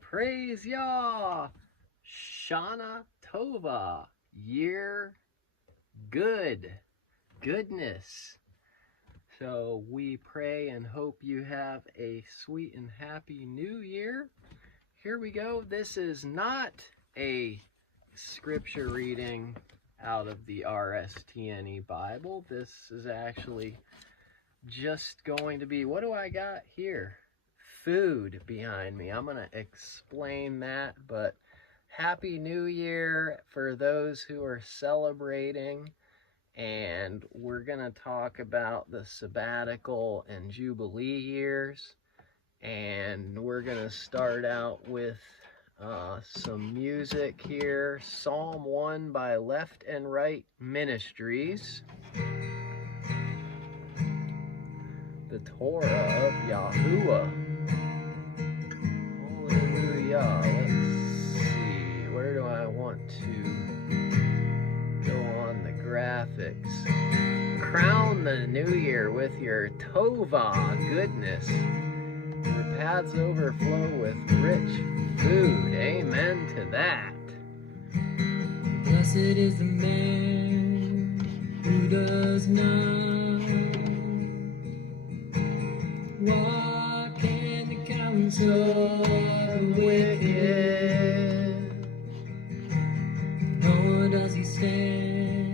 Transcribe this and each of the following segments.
praise Yah. Shana Tova, year goodness. So we pray and hope you have a sweet and happy new year. Here we go. This is not a scripture reading out of the RSTNE Bible. This is actually just going to be, what do I got here? Food behind me. I'm going to explain that, but Happy New Year for those who are celebrating. And we're going to talk about the Sabbatical and Jubilee years. And we're going to start out with some music here. Psalm 1 by Left and Right Ministries. The Torah of Yahuwah. Hallelujah. Let's see. Where do I want to go on the graphics? Crown the new year with your Tova goodness. Your paths overflow with rich food. Amen to that. Blessed is the man who does not walk in the counsel of the wicked, nor does he stand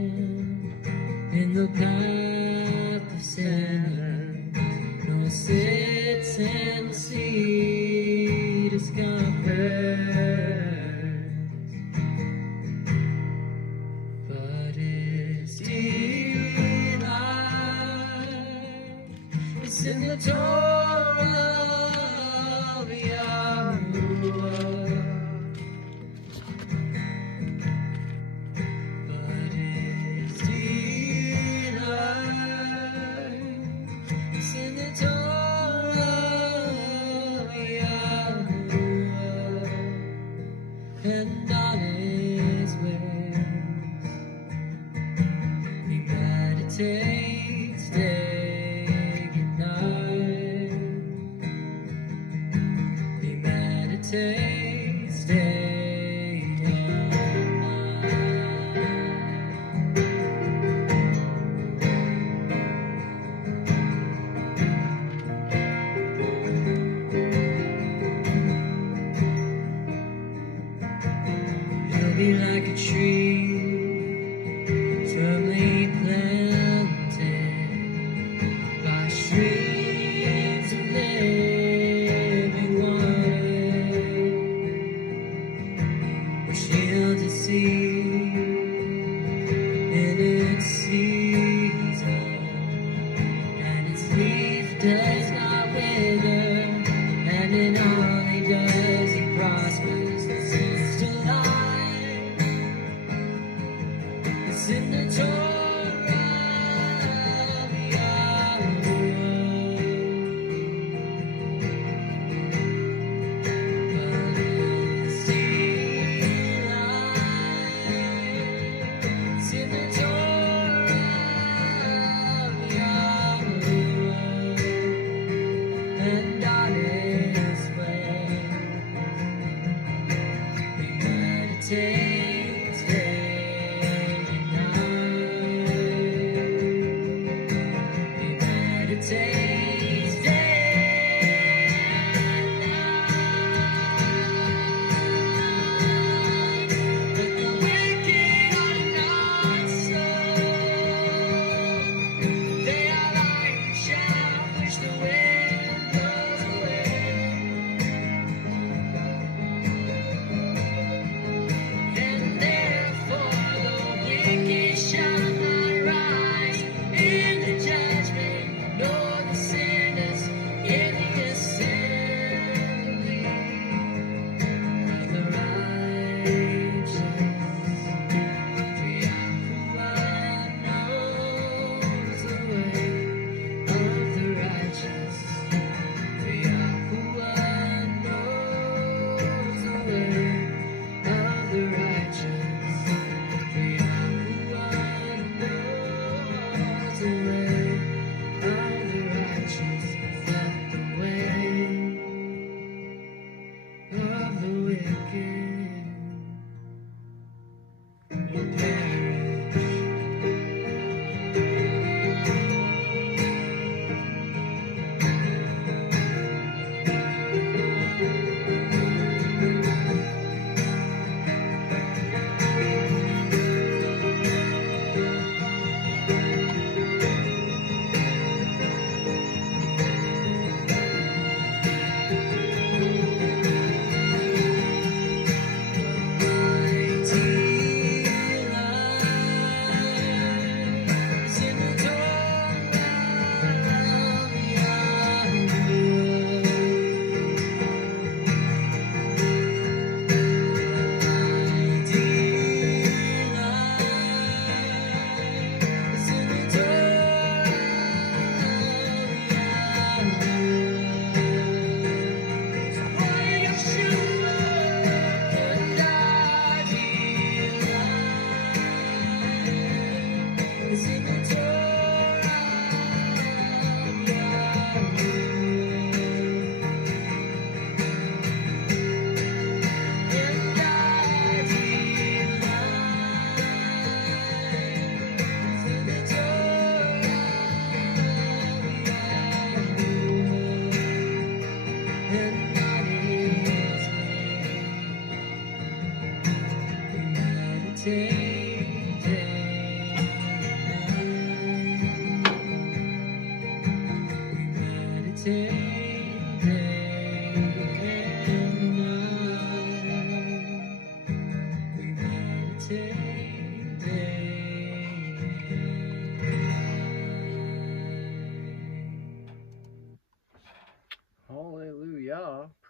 in the path of sinners, nor sits in the seat of scoffers, but his delight is in the Torah of Yahuwah. But his delight is in the Torah of Yahuwah, and on his ways he meditates day and night. He meditates day and night. He'll be like a tree firmly planted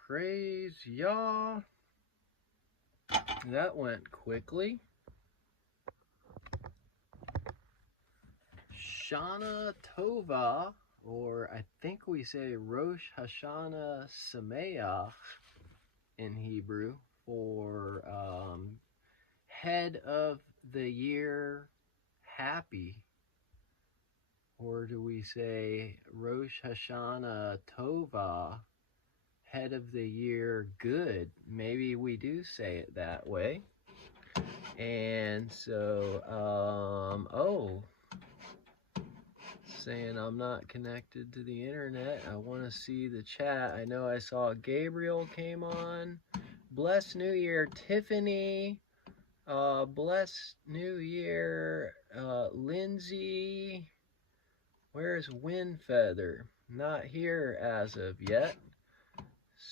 Praise Yah. That went quickly. Shana Tova, or I think we say Rosh Hashanah Sameach in Hebrew, for head of the year happy. Or do we say Rosh Hashanah Tova, head of the year good? Maybe we do say it that way. And so, saying I'm not connected to the internet. I want to see the chat. I know I saw Gabriel came on. Blessed New Year, Tiffany. Blessed New Year, Lindsay. Where's Windfeather? Not here as of yet.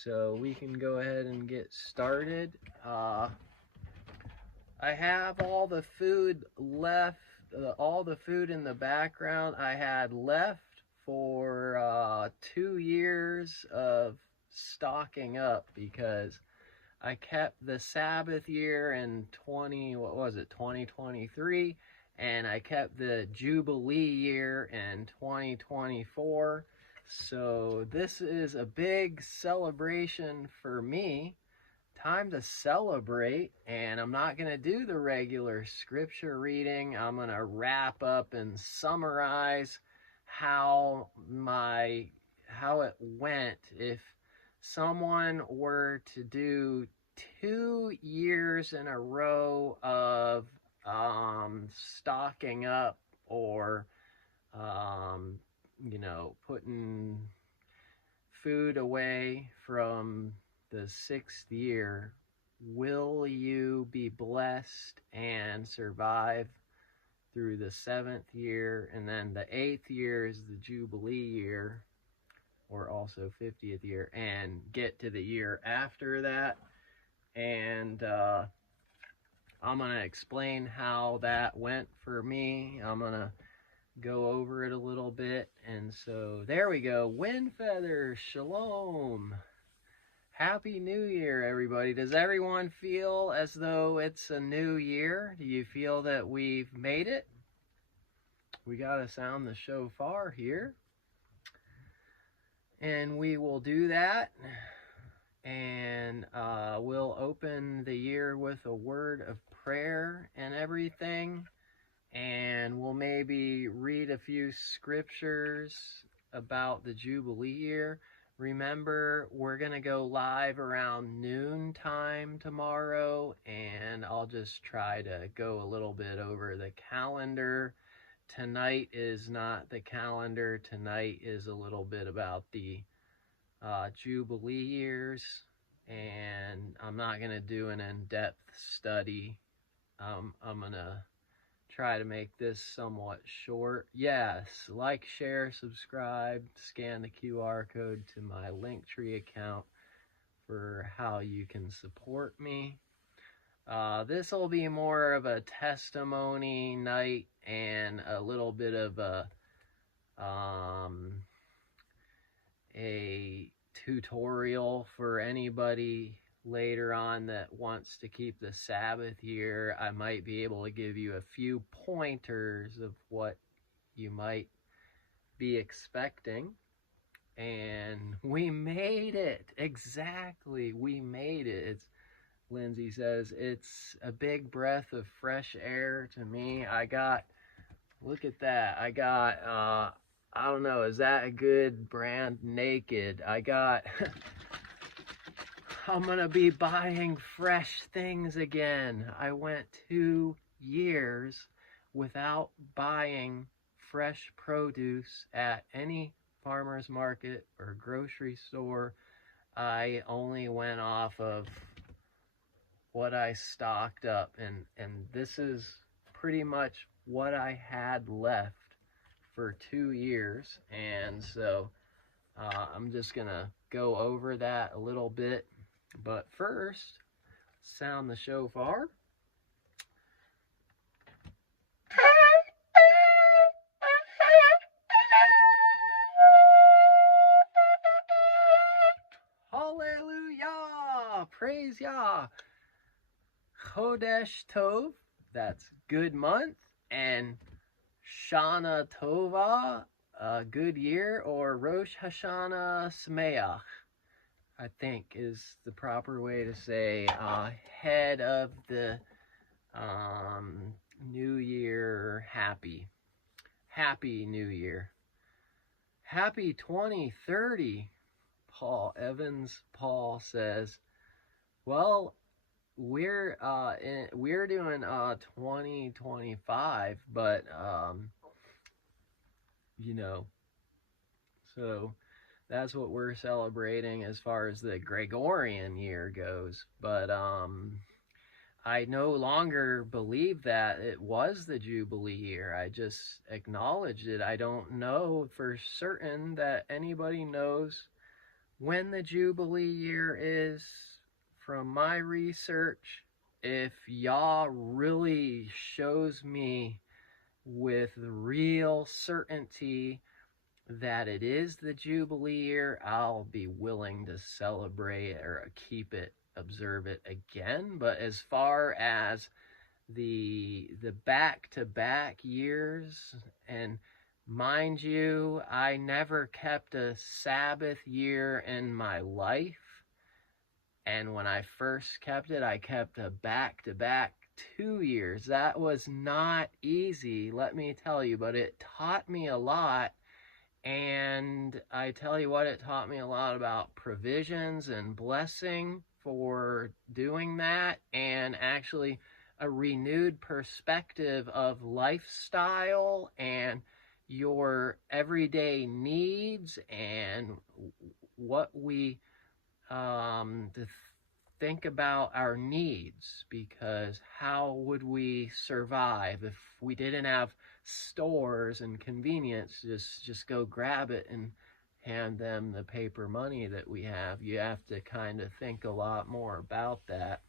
So we can go ahead and get started. I have all the food left. All the food in the background I had left for 2 years of stocking up, because I kept the Sabbath year in 2023, and I kept the Jubilee year in 2024. So this is a big celebration for me. Time to celebrate, and I'm not going to do the regular scripture reading. I'm going to wrap up and summarize how it went. If someone were to do 2 years in a row of stocking up, or putting food away from the 6th year, will you be blessed and survive through the 7th year? And then the 8th year is the Jubilee year, or also 50th year, and get to the year after that. And I'm going to explain how that went for me. I'm going to go over it a little bit. And so there we go. Windfeather, shalom. Happy New Year, everybody. Does everyone feel as though it's a new year? Do you feel that we've made it? We got to sound the shofar here. And we will do that. And we'll open the year with a word of prayer and everything. And we'll maybe read a few scriptures about the Jubilee year. Remember, we're going to go live around noontime tomorrow, and I'll just try to go a little bit over the calendar. Tonight is not the calendar. Tonight is a little bit about the Jubilee years, and I'm not going to do an in-depth study. I'm going to try to make this somewhat short. Yes, like, share, subscribe, scan the QR code to my Linktree account for how you can support me. This will be more of a testimony night and a little bit of a tutorial for anybody later on that wants to keep the Sabbath year. I might be able to give you a few pointers of what you might be expecting. And we made it. Exactly. We made it. Lindsay says, it's a big breath of fresh air to me. Look at that. I got, I don't know, is that a good brand? Naked. I'm going to be buying fresh things again. I went 2 years without buying fresh produce at any farmer's market or grocery store. I only went off of what I stocked up, and this is pretty much what I had left for 2 years. And so I'm just going to go over that a little bit. But first, sound the shofar. Hallelujah. praise Yah. Chodesh Tov, that's good month, and Shana Tova, good year, or Rosh Hashanah Sameach, I think is the proper way to say head of the New Year, happy New Year. Happy 2030, Paul says. Well, we're doing 2025, but so that's what we're celebrating as far as the Gregorian year goes. But I no longer believe that it was the Jubilee year. I just acknowledged it. I don't know for certain that anybody knows when the Jubilee year is. From my research, if Yah really shows me with real certainty that it is the Jubilee year, I'll be willing to celebrate or observe it again. But as far as the back-to-back years, and mind you, I never kept a Sabbath year in my life. And when I first kept it, I kept a back-to-back 2 years. That was not easy, let me tell you, but it taught me a lot. And I tell you what, it taught me a lot about provisions and blessing for doing that, and actually a renewed perspective of lifestyle and your everyday needs and what we to think about our needs, because how would we survive if we didn't have stores and convenience? Just go grab it and hand them the paper money that we have. You have to kind of think a lot more about that.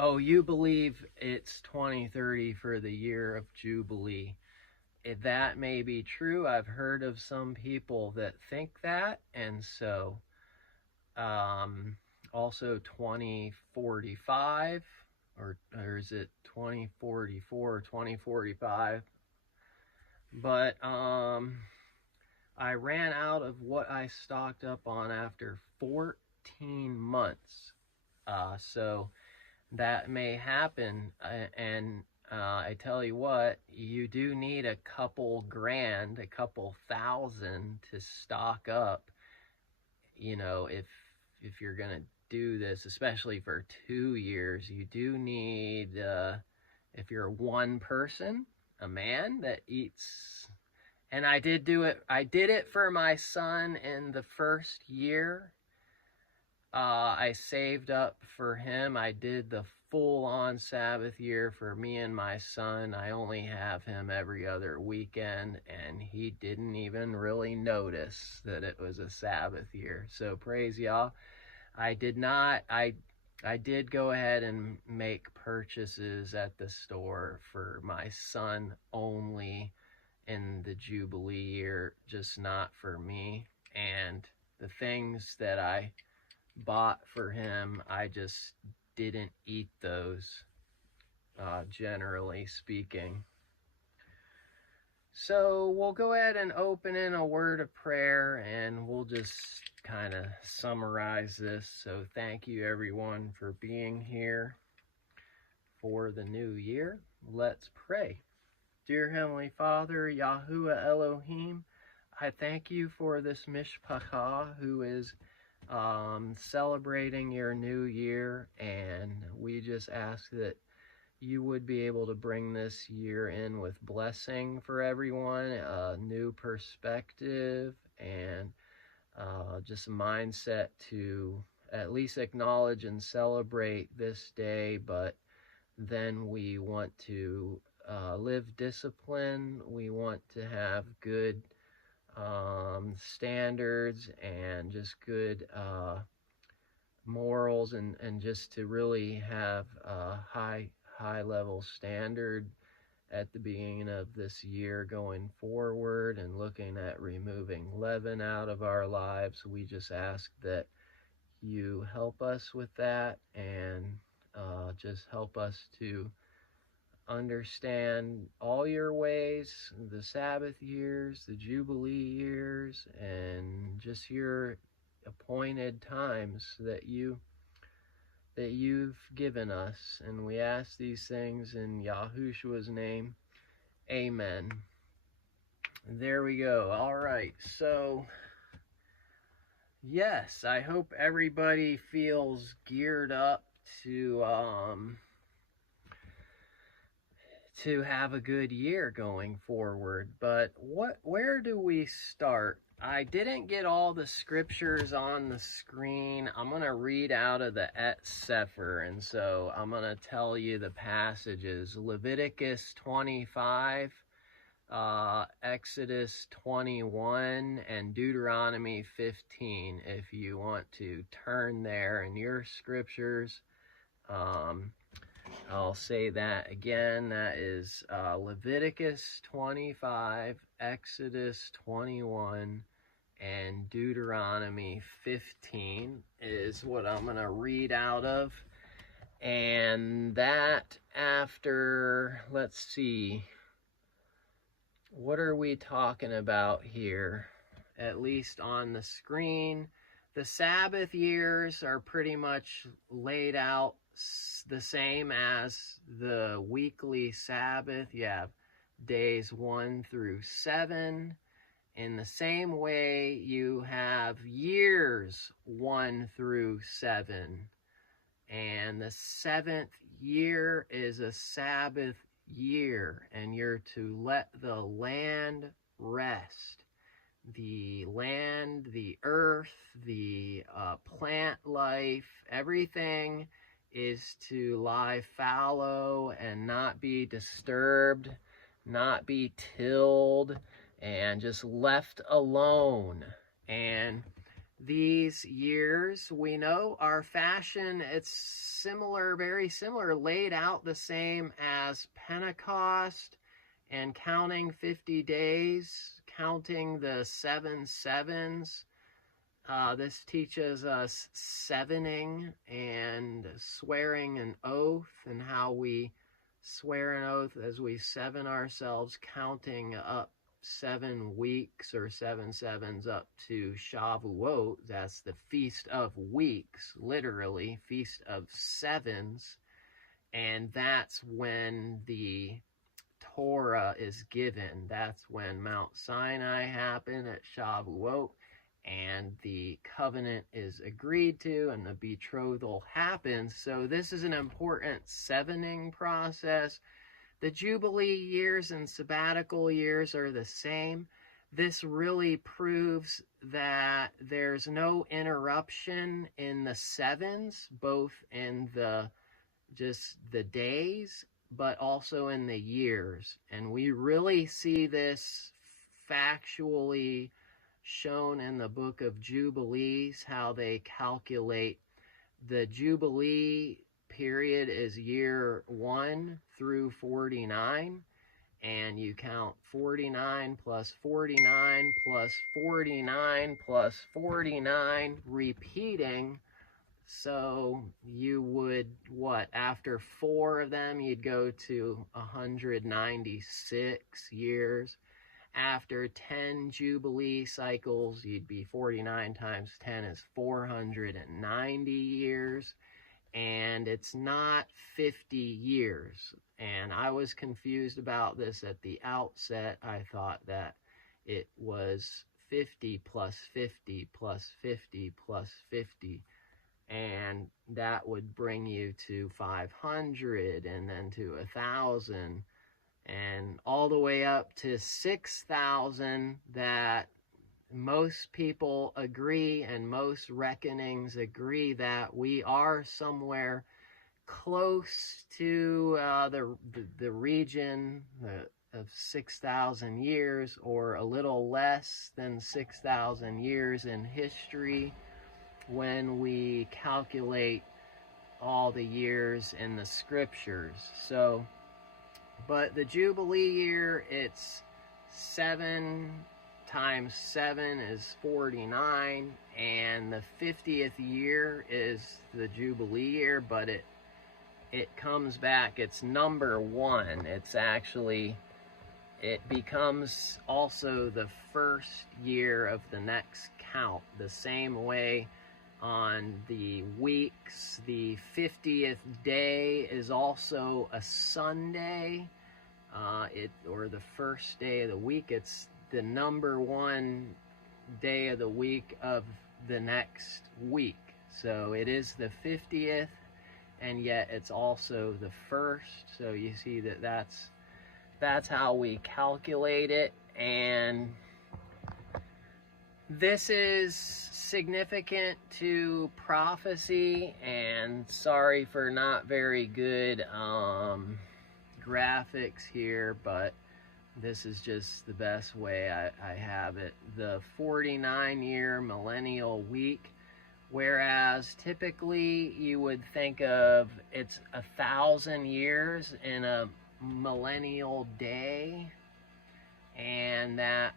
Oh, you believe it's 2030 for the year of Jubilee. That may be true. I've heard of some people that think that, and so also 2045, or is it 2044 or 2045? But I ran out of what I stocked up on after 14 months. So that may happen, and I tell you what, you do need a couple grand, a couple thousand to stock up, if you're going to do this, especially for 2 years. You do need, if you're one person, a man that eats, and I did it for my son in the first year. I saved up for him. I did the full-on Sabbath year for me and my son. I only have him every other weekend, and he didn't even really notice that it was a Sabbath year. So praise Yah. I did go ahead and make purchases at the store for my son only in the Jubilee year, just not for me. And the things that I bought for him, I just didn't eat those, generally speaking. So we'll go ahead and open in a word of prayer, and we'll just kind of summarize this. So thank you everyone for being here for the new year. Let's pray. Dear Heavenly Father, Yahuwah Elohim, I thank you for this mishpacha who is celebrating your new year, and we just ask that you would be able to bring this year in with blessing for everyone, a new perspective, and just a mindset to at least acknowledge and celebrate this day. But then we want to live discipline. We want to have good standards and just good morals, and just to really have a high level standard at the beginning of this year going forward, and looking at removing leaven out of our lives. We just ask that you help us with that, and just help us to understand all your ways, the Sabbath years, the Jubilee years, and just your appointed times that you've given us. And we ask these things in Yahushua's name. Amen. There we go. All right. So, yes, I hope everybody feels geared up to have a good year going forward. But where do we start? I didn't get all the scriptures on the screen. I'm going to read out of the Et Sefer, and so I'm going to tell you the passages. Leviticus 25, Exodus 21, and Deuteronomy 15, if you want to turn there in your scriptures. I'll say that again. That is Leviticus 25, Exodus 21, and Deuteronomy 15 is what I'm going to read out of. And that after, let's see, what are we talking about here? At least on the screen, the Sabbath years are pretty much laid out the same as the weekly Sabbath. You have days 1 through 7. In the same way, you have years 1 through 7. And the 7th year is a Sabbath year, and you're to let the land rest. The land, the earth, the plant life, everything is to lie fallow and not be disturbed, not be tilled, and just left alone. And these years, we know, are fashioned, it's similar, very similar, laid out the same as Pentecost and counting 50 days, counting the 7 sevens. This teaches us sevening and swearing an oath, and how we swear an oath as we seven ourselves, counting up 7 weeks or 7 sevens up to Shavuot. That's the Feast of Weeks, literally, Feast of Sevens. And that's when the Torah is given. That's when Mount Sinai happened at Shavuot, and the covenant is agreed to, and the betrothal happens. So this is an important sevening process. The Jubilee years and sabbatical years are the same. This really proves that there's no interruption in the sevens, both in just the days, but also in the years. And we really see this factually shown in the book of Jubilees, how they calculate the Jubilee period is year 1 through 49, and you count 49 plus 49 plus 49 plus 49, repeating. So you would, after 4 of them, you'd go to 196 years. After 10 Jubilee cycles, you'd be 49 times 10 is 490 years. And it's not 50 years. And I was confused about this at the outset. I thought that it was 50 plus 50 plus 50 plus 50. And that would bring you to 500, and then to 1,000, and all the way up to 6,000, that most people agree, and most reckonings agree, that we are somewhere close to the region of 6,000 years, or a little less than 6,000 years in history, when we calculate all the years in the scriptures. So, but the Jubilee year, it's 7 times 7 is 49, and the 50th year is the Jubilee year, but it comes back, it's number 1. It's actually, it becomes also the first year of the next count. The same way on the weeks, the 50th day is also a Sunday, or the first day of the week. It's the number 1 day of the week of the next week. So it is the 50th, and yet it's also the first. So you see that that's how we calculate it. And this is significant to prophecy, and sorry for not very good graphics here, but this is just the best way I have it. The 49-year millennial week, whereas typically you would think of it's 1,000 years in a millennial day, and that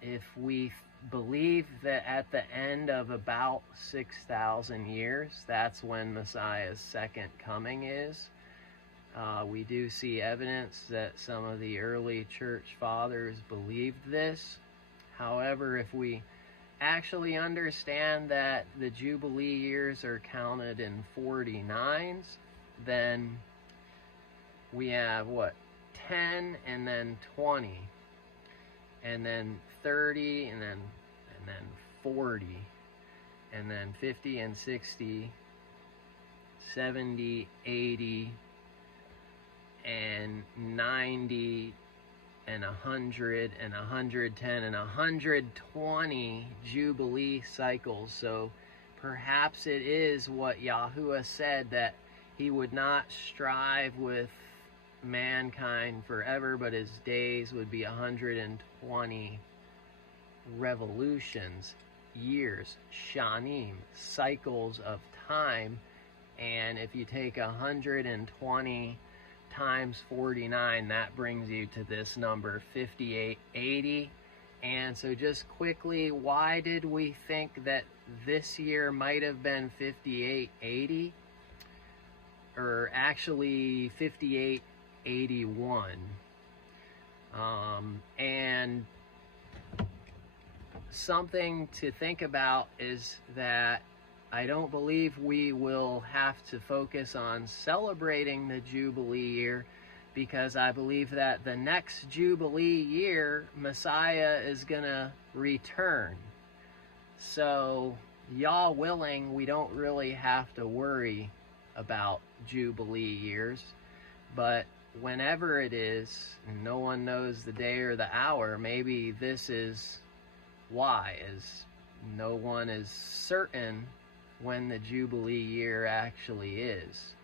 if we believe that at the end of about 6,000 years, that's when Messiah's second coming is. We do see evidence that some of the early church fathers believed this. However, if we actually understand that the Jubilee years are counted in 49s, then we have what? 10 and then 20, and then 30, and then 40, and then 50 and 60, 70, 80, and 90, and 100, and 110, and 120 Jubilee cycles. So perhaps it is what Yahuwah said, that he would not strive with mankind forever, but his days would be 120 revolutions, years, shanim, cycles of time. And if you take 120 times 49, that brings you to this number, 5880. And so just quickly, why did we think that this year might have been 5880? Or actually 5881. And something to think about is that I don't believe we will have to focus on celebrating the Jubilee year, because I believe that the next Jubilee year, Messiah is going to return. So, Yah willing, we don't really have to worry about Jubilee years. But whenever it is, and no one knows the day or the hour, maybe this is why, is no one is certain when the Jubilee year actually is.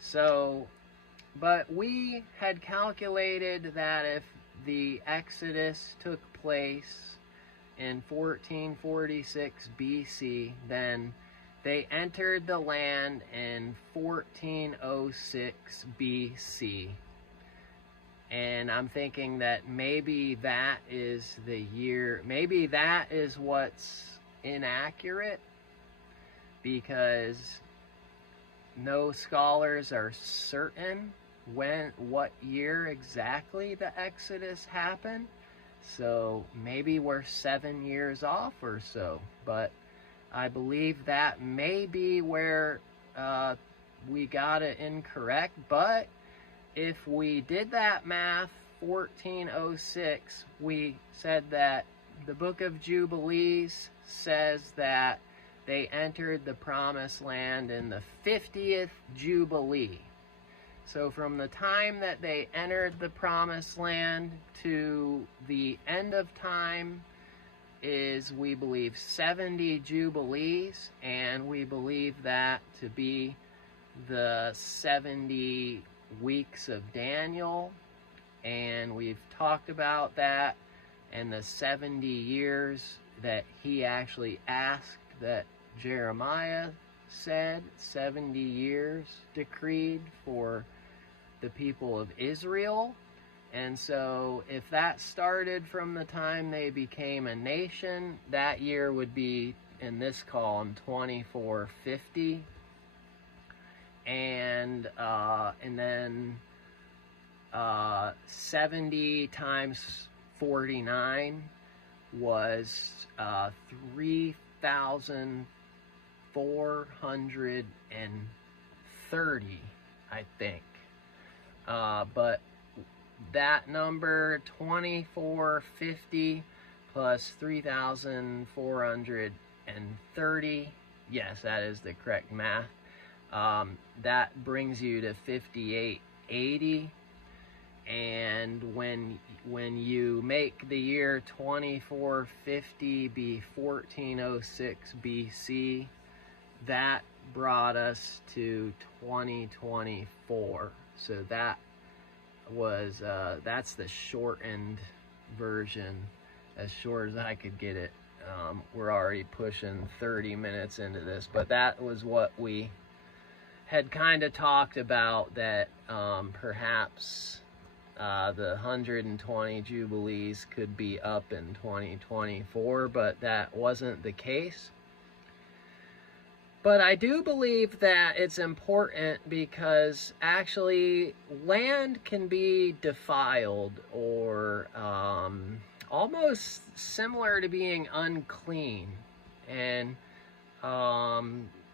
So, but we had calculated that if the Exodus took place in 1446 BC, then they entered the land in 1406 BC. And I'm thinking that maybe that is the year, maybe that is what's inaccurate, because no scholars are certain what year exactly the Exodus happened. So maybe we're 7 years off or so, but I believe that may be where we got it incorrect. But if we did that math, 1406, we said that the book of Jubilees says that they entered the promised land in the 50th Jubilee. So from the time that they entered the promised land to the end of time is, we believe, 70 Jubilees, and we believe that to be the 70 weeks of Daniel, and we've talked about that, and the 70 years that he actually asked that Jeremiah said, 70 years decreed for the people of Israel. And so if that started from the time they became a nation, that year would be, in this column, 2450. And then 70 times 49 was 3,430, I think. But that number, 2450 plus 3,430, yes, that is the correct math. That brings you to 5880. And when you make the year 2450 be 1406 BC, that brought us to 2024. So that was that's the shortened version, as short as I could get it. We're already pushing 30 minutes into this, but that was what we had kind of talked about, that perhaps the 120 Jubilees could be up in 2024, but that wasn't the case. But I do believe that it's important, because actually land can be defiled, or almost similar to being unclean. And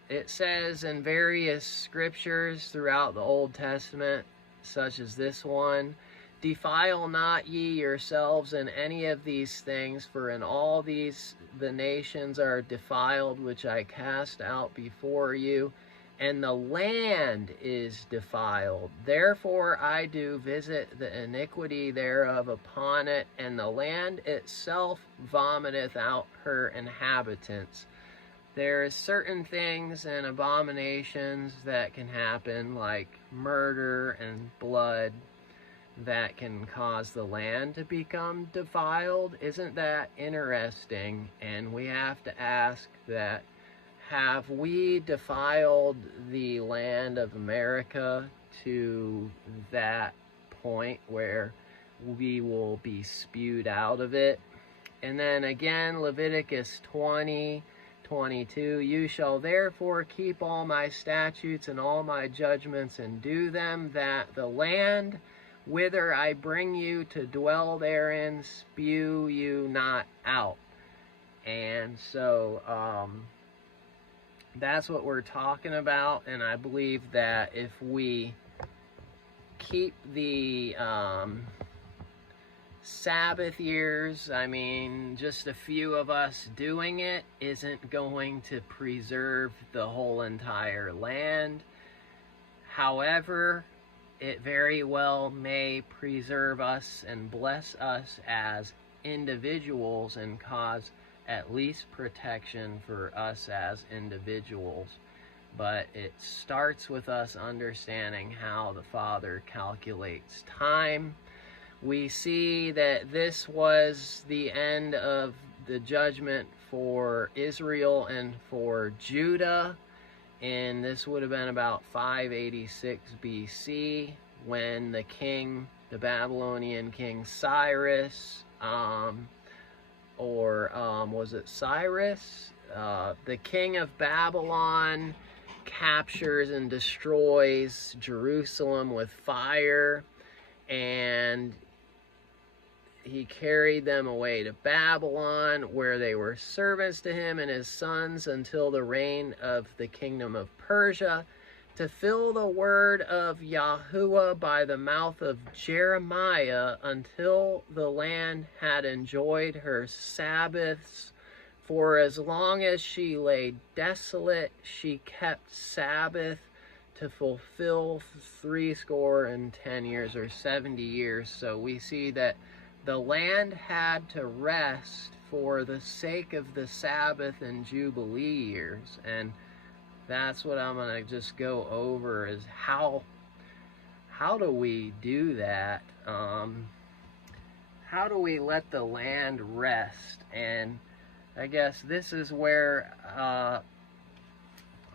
it says in various scriptures throughout the Old Testament, such as this one, "Defile not ye yourselves in any of these things, for in all these the nations are defiled, which I cast out before you, and the land is defiled. Therefore I do visit the iniquity thereof upon it, and the land itself vomiteth out her inhabitants." There is certain things and abominations that can happen, like murder and blood, that can cause the land to become defiled. Isn't that interesting? And we have to ask that, have we defiled the land of America to that point where we will be spewed out of it? And then again, Leviticus 20:22, "You shall therefore keep all my statutes and all my judgments and do them, that the land whither I bring you to dwell therein spew you not out." And so that's what we're talking about. And I believe that if we keep the Sabbath years, I mean, just a few of us doing it isn't going to preserve the whole entire land. However, it very well may preserve us and bless us as individuals and cause at least protection for us as individuals. But it starts with us understanding how the Father calculates time. We see that this was the end of the judgment for Israel and for Judah. And this would have been about 586 BC, when the Babylonian king Cyrus, was it Cyrus? The king of Babylon captures and destroys Jerusalem with fire, and he carried them away to Babylon, where they were servants to him and his sons until the reign of the kingdom of Persia, to fill the word of Yahuwah by the mouth of Jeremiah, until the land had enjoyed her Sabbaths. For as long as she lay desolate, she kept Sabbath, to fulfill 70 years, or 70 years. So we see that the land had to rest for the sake of the Sabbath and Jubilee years. And that's what I'm going to just go over, is how do we do that? How do we let the land rest? And I guess this is where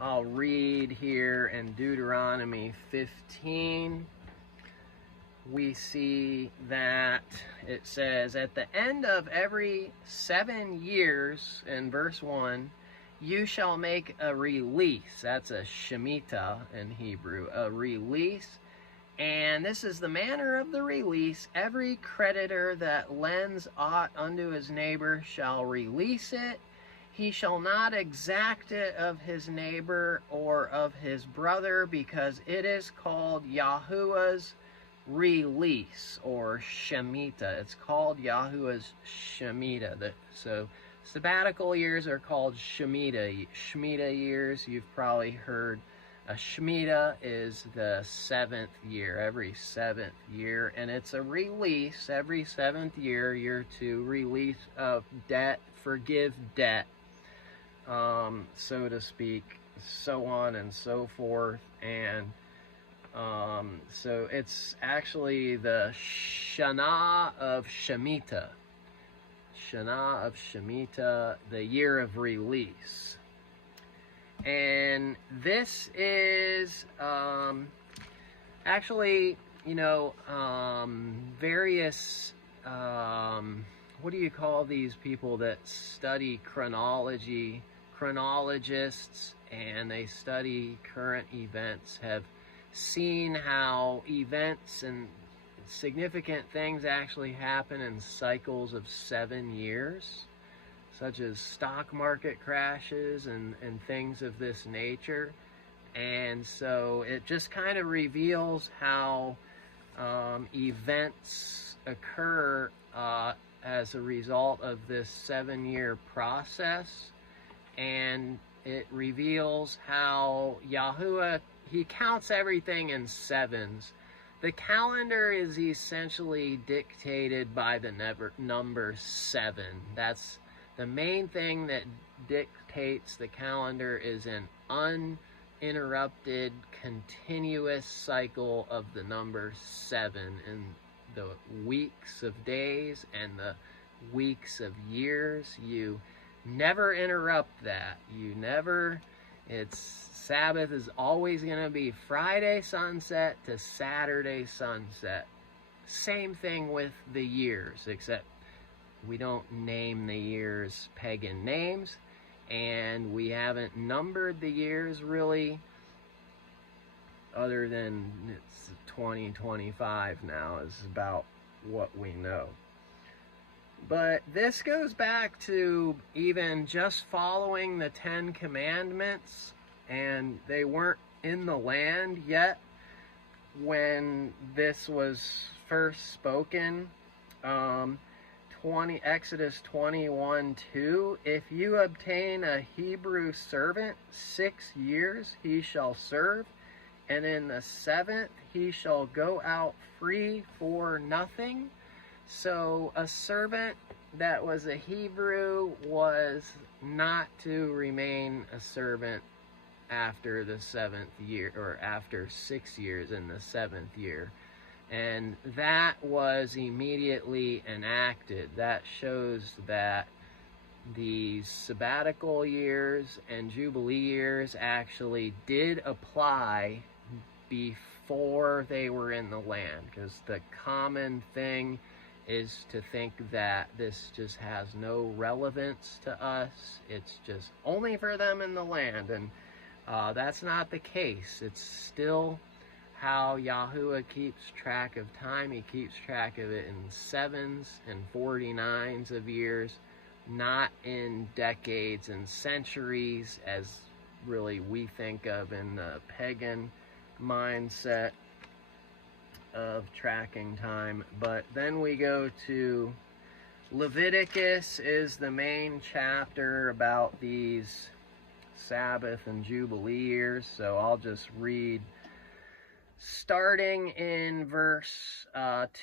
I'll read here in Deuteronomy 15. we see that it says, at the end of every 7 years, in verse 1, you shall make a release. That's a shemitah in Hebrew, a release. And this is the manner of the release. Every creditor that lends aught unto his neighbor shall release it. He shall not exact it of his neighbor or of his brother, because it is called Yahuwah's release, or shemitah. It's called Yahuwah's shemitah. So sabbatical years are called shemitah years. You've probably heard a shemitah is the 7th year, every 7th year, and it's a release. Every 7th year, you're to release of debt, forgive debt, so to speak, so on and so forth. And so it's actually the Shana of Shemitah. Shana of Shemitah, the year of release. And this is actually, various, what do you call these people that study chronology? Chronologists, and they study current events, have seen how events and significant things actually happen in cycles of 7 years, such as stock market crashes and things of this nature. And so it just kind of reveals how events occur as a result of this 7-year process. And it reveals how Yahuwah, he counts everything in sevens. The calendar is essentially dictated by the number 7. That's the main thing that dictates the calendar, is an uninterrupted, continuous cycle of the number 7 in the weeks of days and the weeks of years. You never interrupt that. Sabbath is always going to be Friday sunset to Saturday sunset. Same thing with the years, except we don't name the years pagan names, and we haven't numbered the years really, other than it's 2025 now is about what we know. But this goes back to even just following the 10 Commandments, and they weren't in the land yet when this was first spoken. Exodus 21:2, if you obtain a Hebrew servant, 6 years he shall serve, and in the 7th he shall go out free for nothing. So a servant that was a Hebrew was not to remain a servant after the 7th year, or after 6 years in the 7th year. And that was immediately enacted. That shows that the sabbatical years and Jubilee years actually did apply before they were in the land, because the common thing is to think that this just has no relevance to us. It's just only for them in the land, and that's not the case. It's still how Yahuwah keeps track of time. He keeps track of it in 7s and 49s of years, not in decades and centuries, as really we think of in the pagan mindset of tracking time. But then we go to Leviticus, is the main chapter about these Sabbath and Jubilee years. So I'll just read starting in verse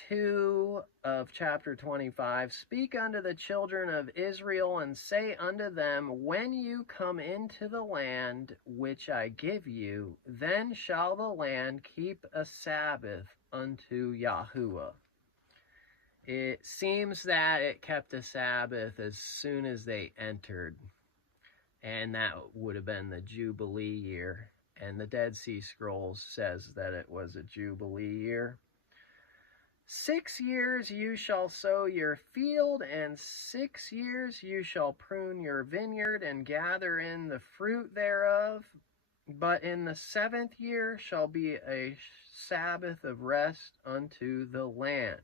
2 of chapter 25. Speak unto the children of Israel, and say unto them, when you come into the land which I give you, then shall the land keep a Sabbath unto Yahuwah. It seems that it kept a Sabbath as soon as they entered, and that would have been the Jubilee year. And the Dead Sea Scrolls says that it was a Jubilee year. 6 years you shall sow your field, and 6 years you shall prune your vineyard and gather in the fruit thereof. But in the 7th year shall be a Sabbath of rest unto the land,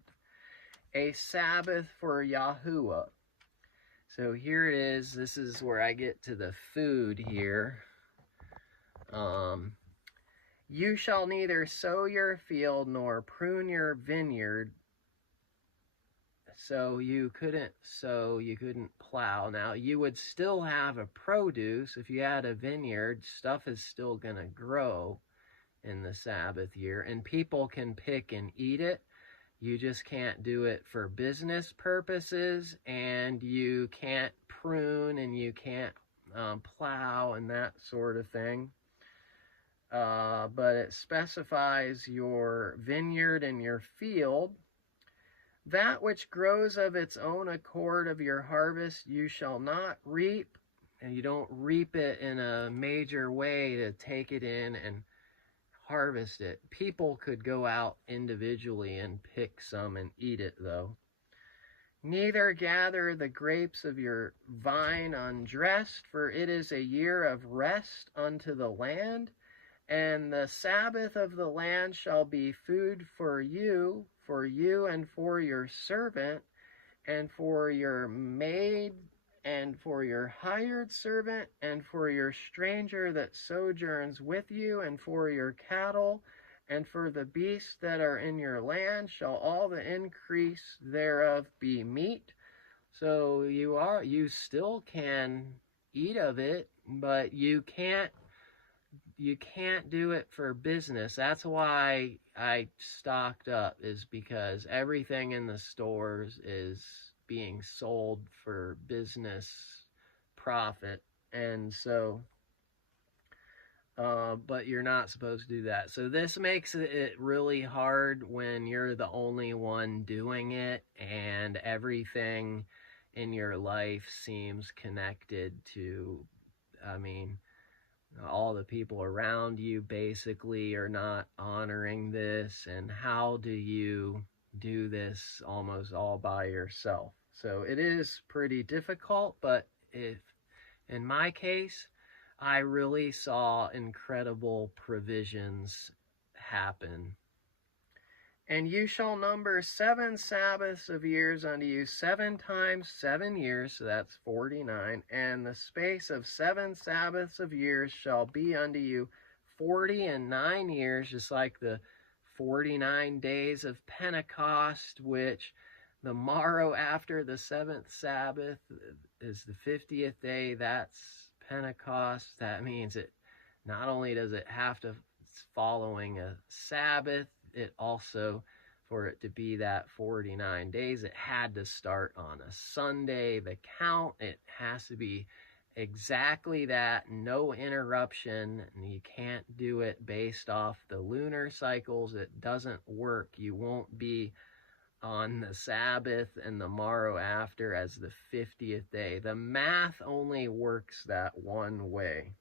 a Sabbath for Yahuwah. So here it is. This is where I get to the food here. You shall neither sow your field nor prune your vineyard. So you couldn't sow, you couldn't plow. Now, you would still have a produce. If you had a vineyard, stuff is still going to grow in the Sabbath year, and people can pick and eat it. You just can't do it for business purposes, and you can't prune, and you can't plow and that sort of thing. But it specifies your vineyard and your field. That which grows of its own accord of your harvest you shall not reap, and you don't reap it in a major way to take it in and harvest it. People could go out individually and pick some and eat it, though. Neither gather the grapes of your vine undressed, for it is a year of rest unto the land. And the Sabbath of the land shall be food for you and for your servant, and for your maid, and for your hired servant, and for your stranger that sojourns with you, and for your cattle, and for the beasts that are in your land, shall all the increase thereof be meat. So you still can eat of it, but you can't do it for business. That's why I stocked up, is because everything in the stores is being sold for business profit. And so, but you're not supposed to do that. So this makes it really hard when you're the only one doing it, and everything in your life seems connected to, all the people around you basically are not honoring this. And how do you do this almost all by yourself? So it is pretty difficult, but in my case, I really saw incredible provisions happen. And you shall number 7 Sabbaths of years unto you, 7 times 7 years, so that's 49. And the space of 7 Sabbaths of years shall be unto you 49 years, just like the 49 days of Pentecost, which the morrow after the 7th Sabbath is the 50th day. That's Pentecost. That means it not only does it have to following a Sabbath, it also, for it to be that 49 days, it had to start on a Sunday. The count, it has to be exactly that, no interruption, and you can't do it based off the lunar cycles. It doesn't work. You won't be on the Sabbath and the morrow after as the 50th day. The math only works that one way.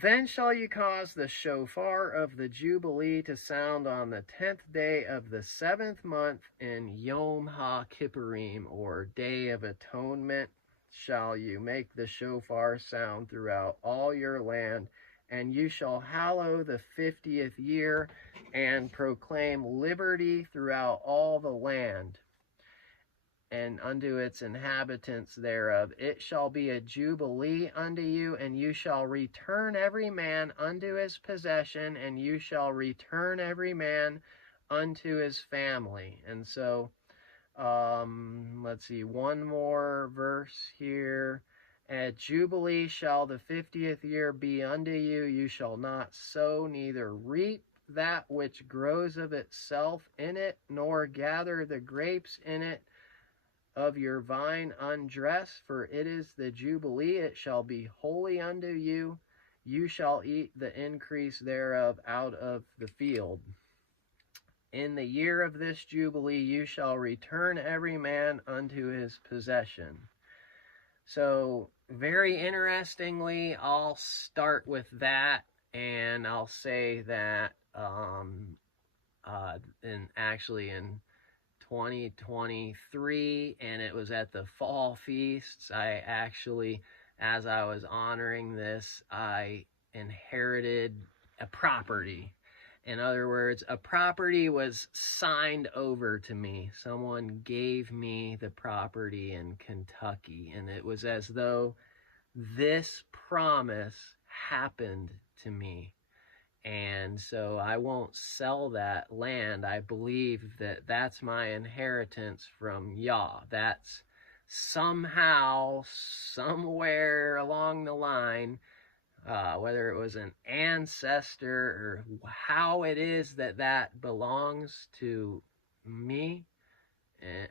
Then shall you cause the shofar of the Jubilee to sound on the 10th day of the 7th month in Yom HaKippurim, or Day of Atonement. Shall you make the shofar sound throughout all your land, and you shall hallow the 50th year, and proclaim liberty throughout all the land, and unto its inhabitants thereof. It shall be a jubilee unto you, and you shall return every man unto his possession, and you shall return every man unto his family. And so, let's see, one more verse here. At Jubilee shall the 50th year be unto you. You shall not sow, neither reap that which grows of itself in it, nor gather the grapes in it of your vine undressed, for it is the Jubilee. It shall be holy unto you. You shall eat the increase thereof out of the field. In the year of this Jubilee you shall return every man unto his possession. So, very interestingly, I'll start with that, and I'll say that in 2023, and it was at the fall feasts. I actually, as I was honoring this, I inherited a property. In other words, a property was signed over to me. Someone gave me the property in Kentucky, and it was as though this promise happened to me. And so I won't sell that land. I believe that that's my inheritance from Yah. That's somehow, somewhere along the line, whether it was an ancestor or how it is that belongs to me,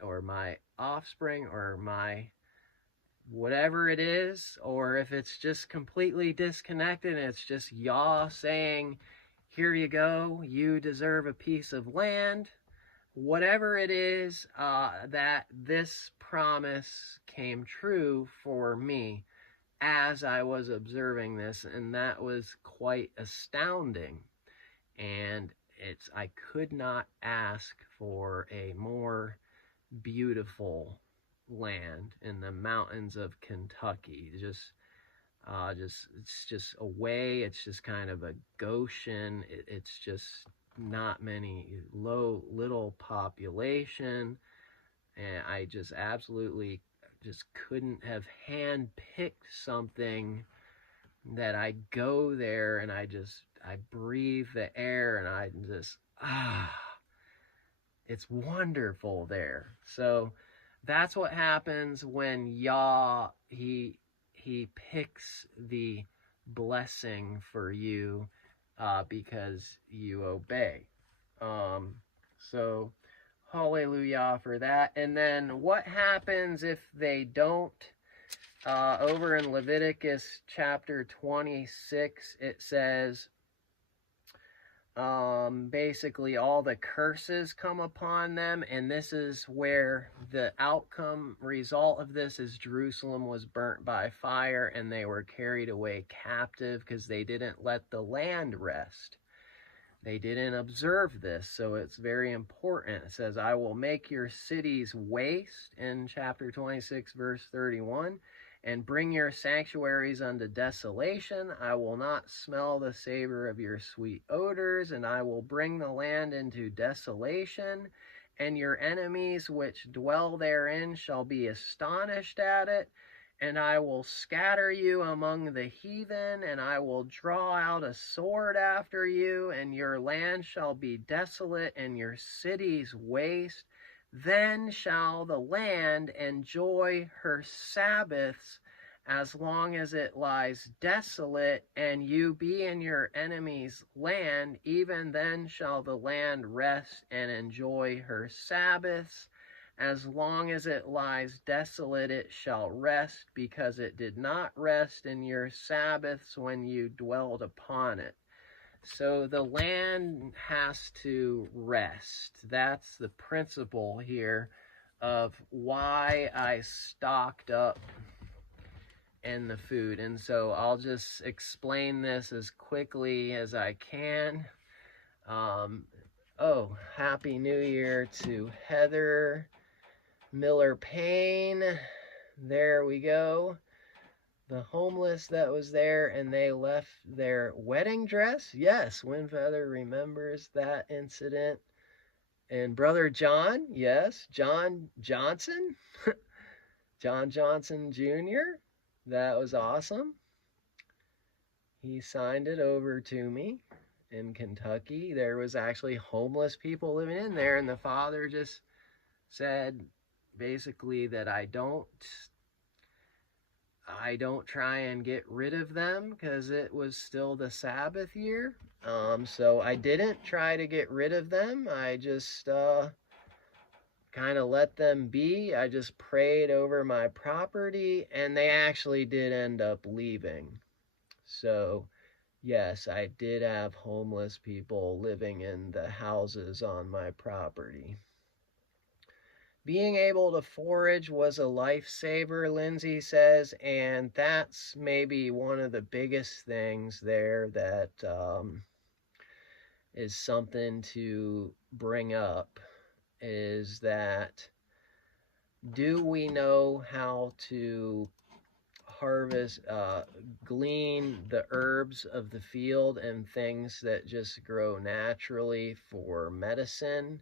or my offspring, or my whatever it is, or if it's just completely disconnected and it's just Yah saying, here you go, you deserve a piece of land. Whatever it is, that this promise came true for me as I was observing this, and that was quite astounding. And I could not ask for a more beautiful land in the mountains of Kentucky. It's just away. It's just kind of a Goshen. It's just not many, little population, and I just absolutely just couldn't have handpicked something that I go there and I breathe the air and I just it's wonderful there. So that's what happens when Yah, he picks the blessing for you because you obey. So hallelujah for that. And then what happens if they don't? Over in Leviticus chapter 26, it says, basically all the curses come upon them, and this is where the outcome result of this is Jerusalem was burnt by fire and they were carried away captive because they didn't let the land rest. They didn't observe this, so it's very important. It says, I will make your cities waste in chapter 26 verse 31, and bring your sanctuaries unto desolation. I will not smell the savor of your sweet odors, and I will bring the land into desolation, and your enemies which dwell therein shall be astonished at it. And I will scatter you among the heathen, and I will draw out a sword after you, and your land shall be desolate, and your cities waste. Then shall the land enjoy her Sabbaths as long as it lies desolate, and you be in your enemy's land. Even then shall the land rest and enjoy her Sabbaths. As long as it lies desolate, it shall rest, because it did not rest in your Sabbaths when you dwelled upon it. So the land has to rest. That's the principle here of why I stocked up in the food. And so I'll just explain this as quickly as I can. Happy New Year to Heather Miller Payne. There we go. The homeless that was there, and they left their wedding dress. Yes, Winfeather remembers that incident. And Brother John, yes, John Johnson, John Johnson Jr., that was awesome. He signed it over to me in Kentucky. There was actually homeless people living in there, and the father just said basically that I don't try and get rid of them because it was still the Sabbath year. So I didn't try to get rid of them. I just kind of let them be. I just prayed over my property, and they actually did end up leaving. So yes, I did have homeless people living in the houses on my property. Being able to forage was a lifesaver, Lindsay says, and that's maybe one of the biggest things there that is something to bring up is that, do we know how to harvest, glean the herbs of the field and things that just grow naturally for medicine?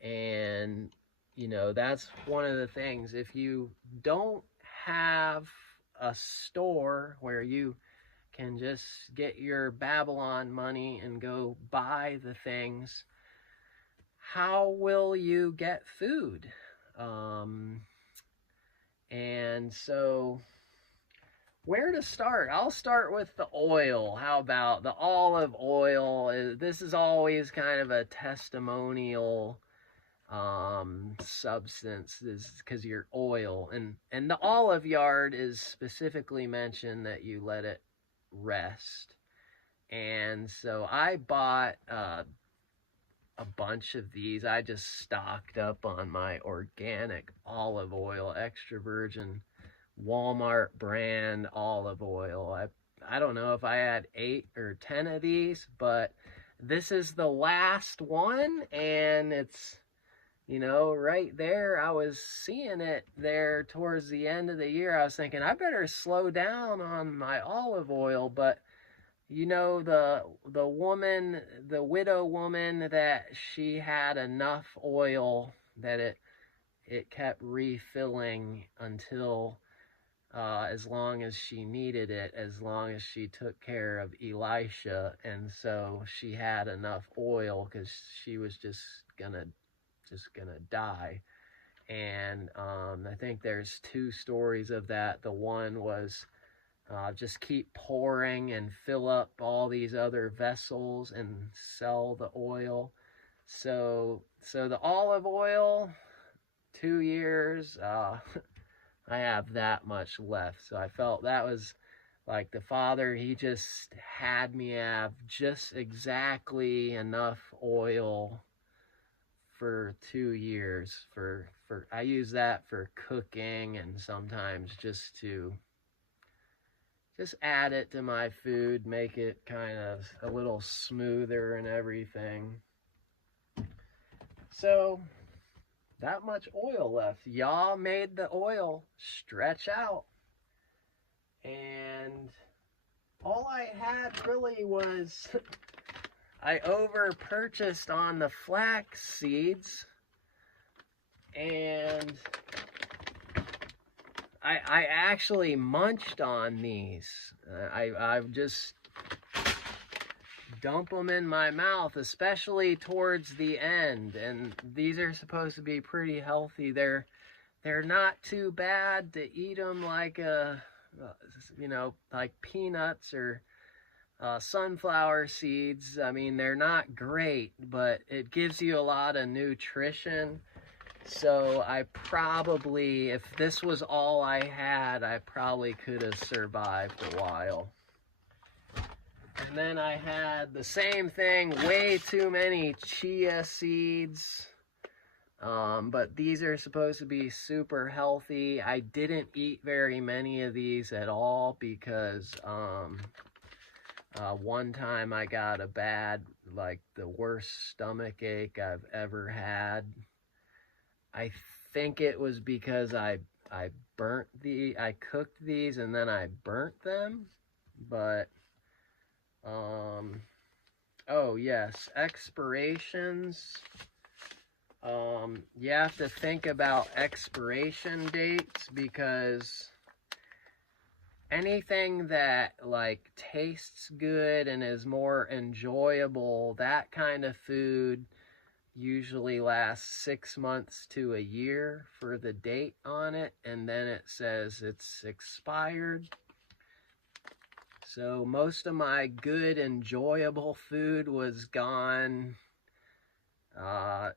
And, you know, that's one of the things. If you don't have a store where you can just get your Babylon money and go buy the things, how will you get food? And so, where to start? I'll start with the oil. How about the olive oil? This is always kind of a testimonial substance, is because your oil, and the olive yard is specifically mentioned that you let it rest. And so I bought a bunch of these. I just stocked up on my organic olive oil, extra virgin Walmart brand olive oil. I don't know if I had 8 or 10 of these, but this is the last one, and it's, you know, right there. I was seeing it there towards the end of the year. I was thinking, I better slow down on my olive oil. But, you know, the woman, the widow woman, that she had enough oil that it kept refilling until, as long as she needed it, as long as she took care of Elisha. And so she had enough oil because she was just gonna die. And I think there's 2 stories of that. The one was, just keep pouring and fill up all these other vessels and sell the oil. So the olive oil, 2 years, I have that much left. So I felt that was like the Father, he just had me have just exactly enough oil for 2 years. For I use that for cooking, and sometimes just add it to my food, make it kind of a little smoother and everything. So that much oil left. Yah made the oil stretch out, and all I had really was I over purchased on the flax seeds, and I actually munched on these. I've just dump them in my mouth, especially towards the end. And these are supposed to be pretty healthy. They're not too bad to eat them like you know, like peanuts or sunflower seeds. I mean, they're not great, but it gives you a lot of nutrition. So I probably, if this was all I had, I probably could have survived a while. And then I had the same thing, way too many chia seeds. But these are supposed to be super healthy. I didn't eat very many of these at all because one time I got a bad, like the worst stomach ache I've ever had. I think it was because I cooked these and then I burnt them. But oh yes, expirations. You have to think about expiration dates, because anything that like tastes good and is more enjoyable, that kind of food usually lasts 6 months to a year for the date on it, and then it says it's expired. So most of my good, enjoyable food was gone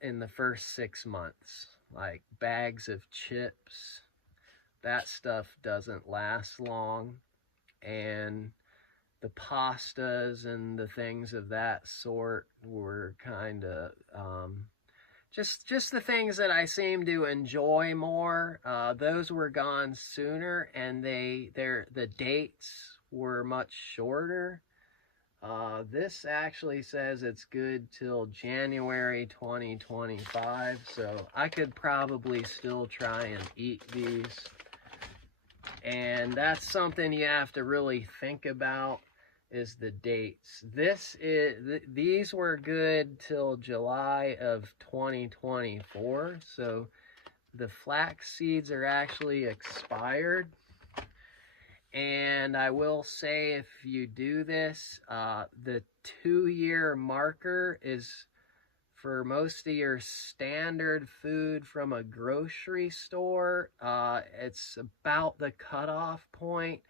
in the first 6 months. Like bags of chips, that stuff doesn't last long. And the pastas and the things of that sort were kind of just the things that I seem to enjoy more. Those were gone sooner, and the dates were much shorter. This actually says it's good till January 2025, so I could probably still try and eat these. And that's something you have to really think about, is the dates. These were good till July of 2024, so the flax seeds are actually expired. And I will say, if you do this, the 2-year marker is for most of your standard food from a grocery store. It's about the cutoff point.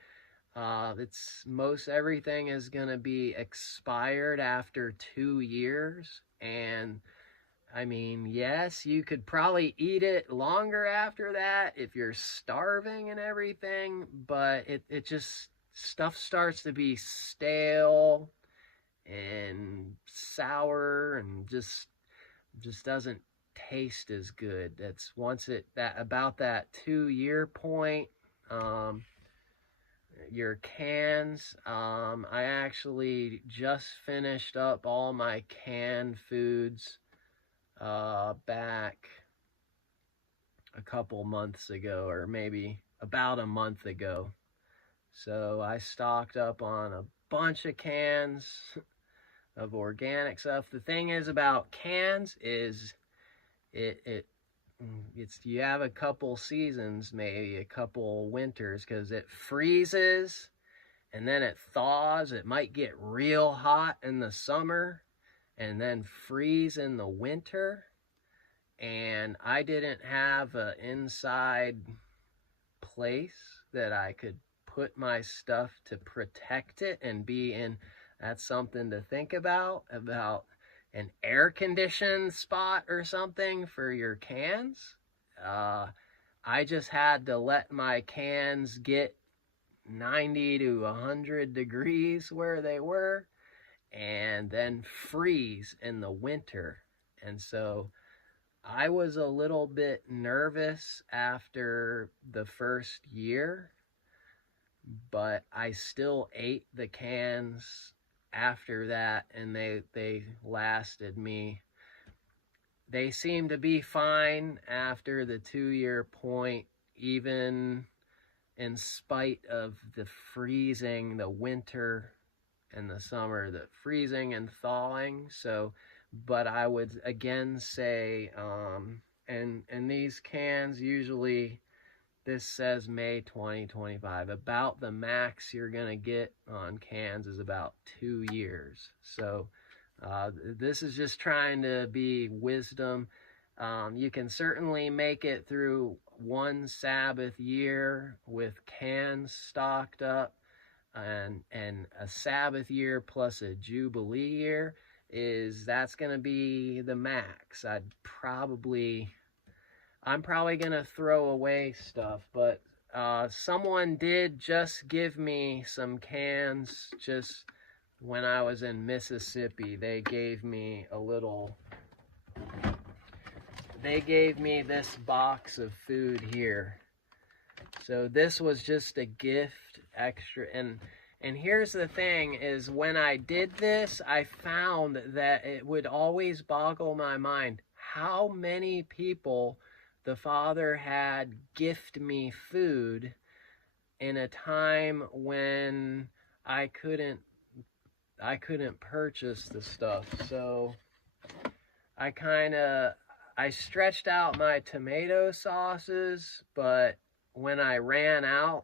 Most everything is going to be expired after 2 years. And I mean, yes, you could probably eat it longer after that if you're starving and everything, but it just, stuff starts to be stale and sour and just doesn't taste as good. That's about that 2-year point. Your cans, I actually just finished up all my canned foods back a couple months ago, or maybe about a month ago. So I stocked up on a bunch of cans of organic stuff. The thing is about cans is you have a couple seasons, maybe a couple winters, because it freezes and then it thaws. It might get real hot in the summer and then freeze in the winter. And I didn't have an inside place that I could put my stuff to protect it and be in. That's something to think about an air-conditioned spot or something for your cans. I just had to let my cans get 90 to 100 degrees where they were, and then freeze in the winter. And so I was a little bit nervous after the first year, but I still ate the cans after that, and they lasted me. They seemed to be fine after the 2-year point, even in spite of the freezing, the winter and the summer, the freezing and thawing. So, but I would again say, and these cans usually, this says May 2025. About the max you're going to get on cans is about 2 years. So this is just trying to be wisdom. You can certainly make it through one Sabbath year with cans stocked up, and a Sabbath year plus a Jubilee year that's going to be the max. I'm probably going to throw away stuff, but someone did just give me some cans just when I was in Mississippi. They gave me this box of food here. So this was just a gift extra. And here's the thing, is when I did this, I found that it would always boggle my mind how many people the Father had gift me food in a time when I couldn't purchase the stuff. So I stretched out my tomato sauces, but when I ran out,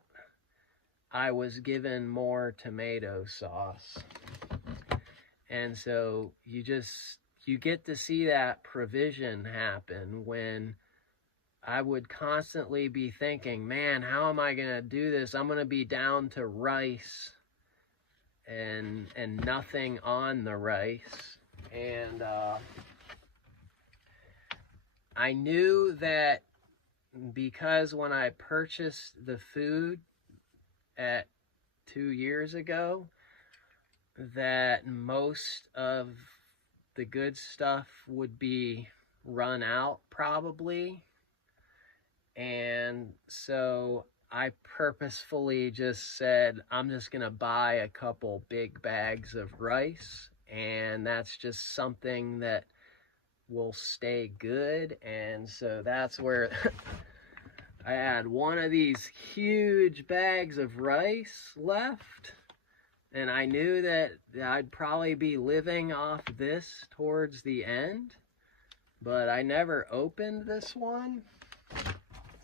I was given more tomato sauce. And so you get to see that provision happen when I would constantly be thinking, man, how am I going to do this? I'm going to be down to rice and nothing on the rice. And I knew that because when I purchased the food at 2 years ago, that most of the good stuff would be run out probably. And so I purposefully just said, I'm just going to buy a couple big bags of rice, and that's just something that will stay good. And so that's where I had one of these huge bags of rice left, and I knew that I'd probably be living off this towards the end, but I never opened this one.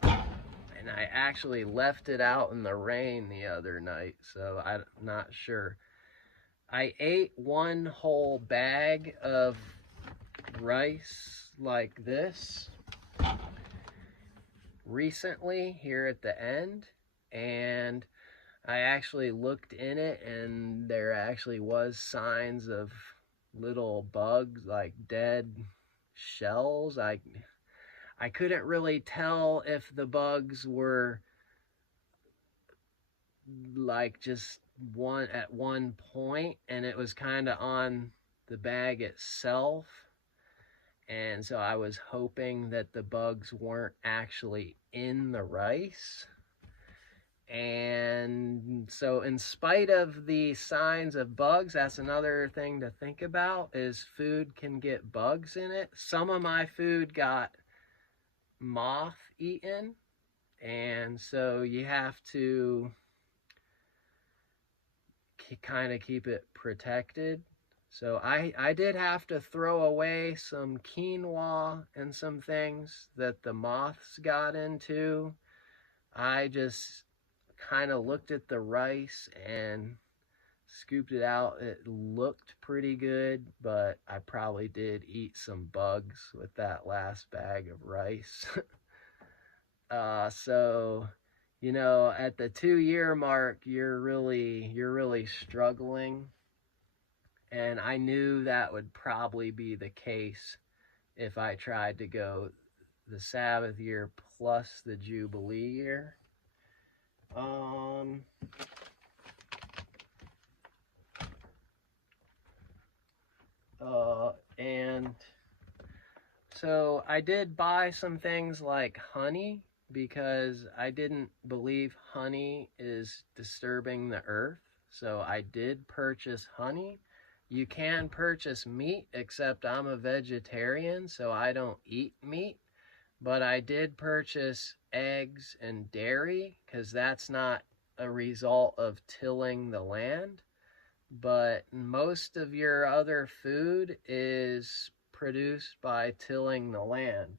And I actually left it out in the rain the other night, so I'm not sure. I ate one whole bag of rice like this recently here at the end, and I actually looked in it, and there actually was signs of little bugs, like dead shells. I couldn't really tell if the bugs were like just one at one point, and it was kind of on the bag itself. And so I was hoping that the bugs weren't actually in the rice. And so in spite of the signs of bugs, that's another thing to think about, is food can get bugs in it. Some of my food got moth eaten, and so you have to kind of keep it protected. So I did have to throw away some quinoa and some things that the moths got into. I just kind of looked at the rice and scooped it out. It looked pretty good, but I probably did eat some bugs with that last bag of rice. So, you know, at the 2-year mark, you're really struggling. And I knew that would probably be the case if I tried to go the Sabbath year plus the Jubilee year. And so I did buy some things like honey, because I didn't believe honey is disturbing the earth. So I did purchase honey. You can purchase meat, except I'm a vegetarian, so I don't eat meat. But I did purchase eggs and dairy, because that's not a result of tilling the land. But most of your other food is produced by tilling the land.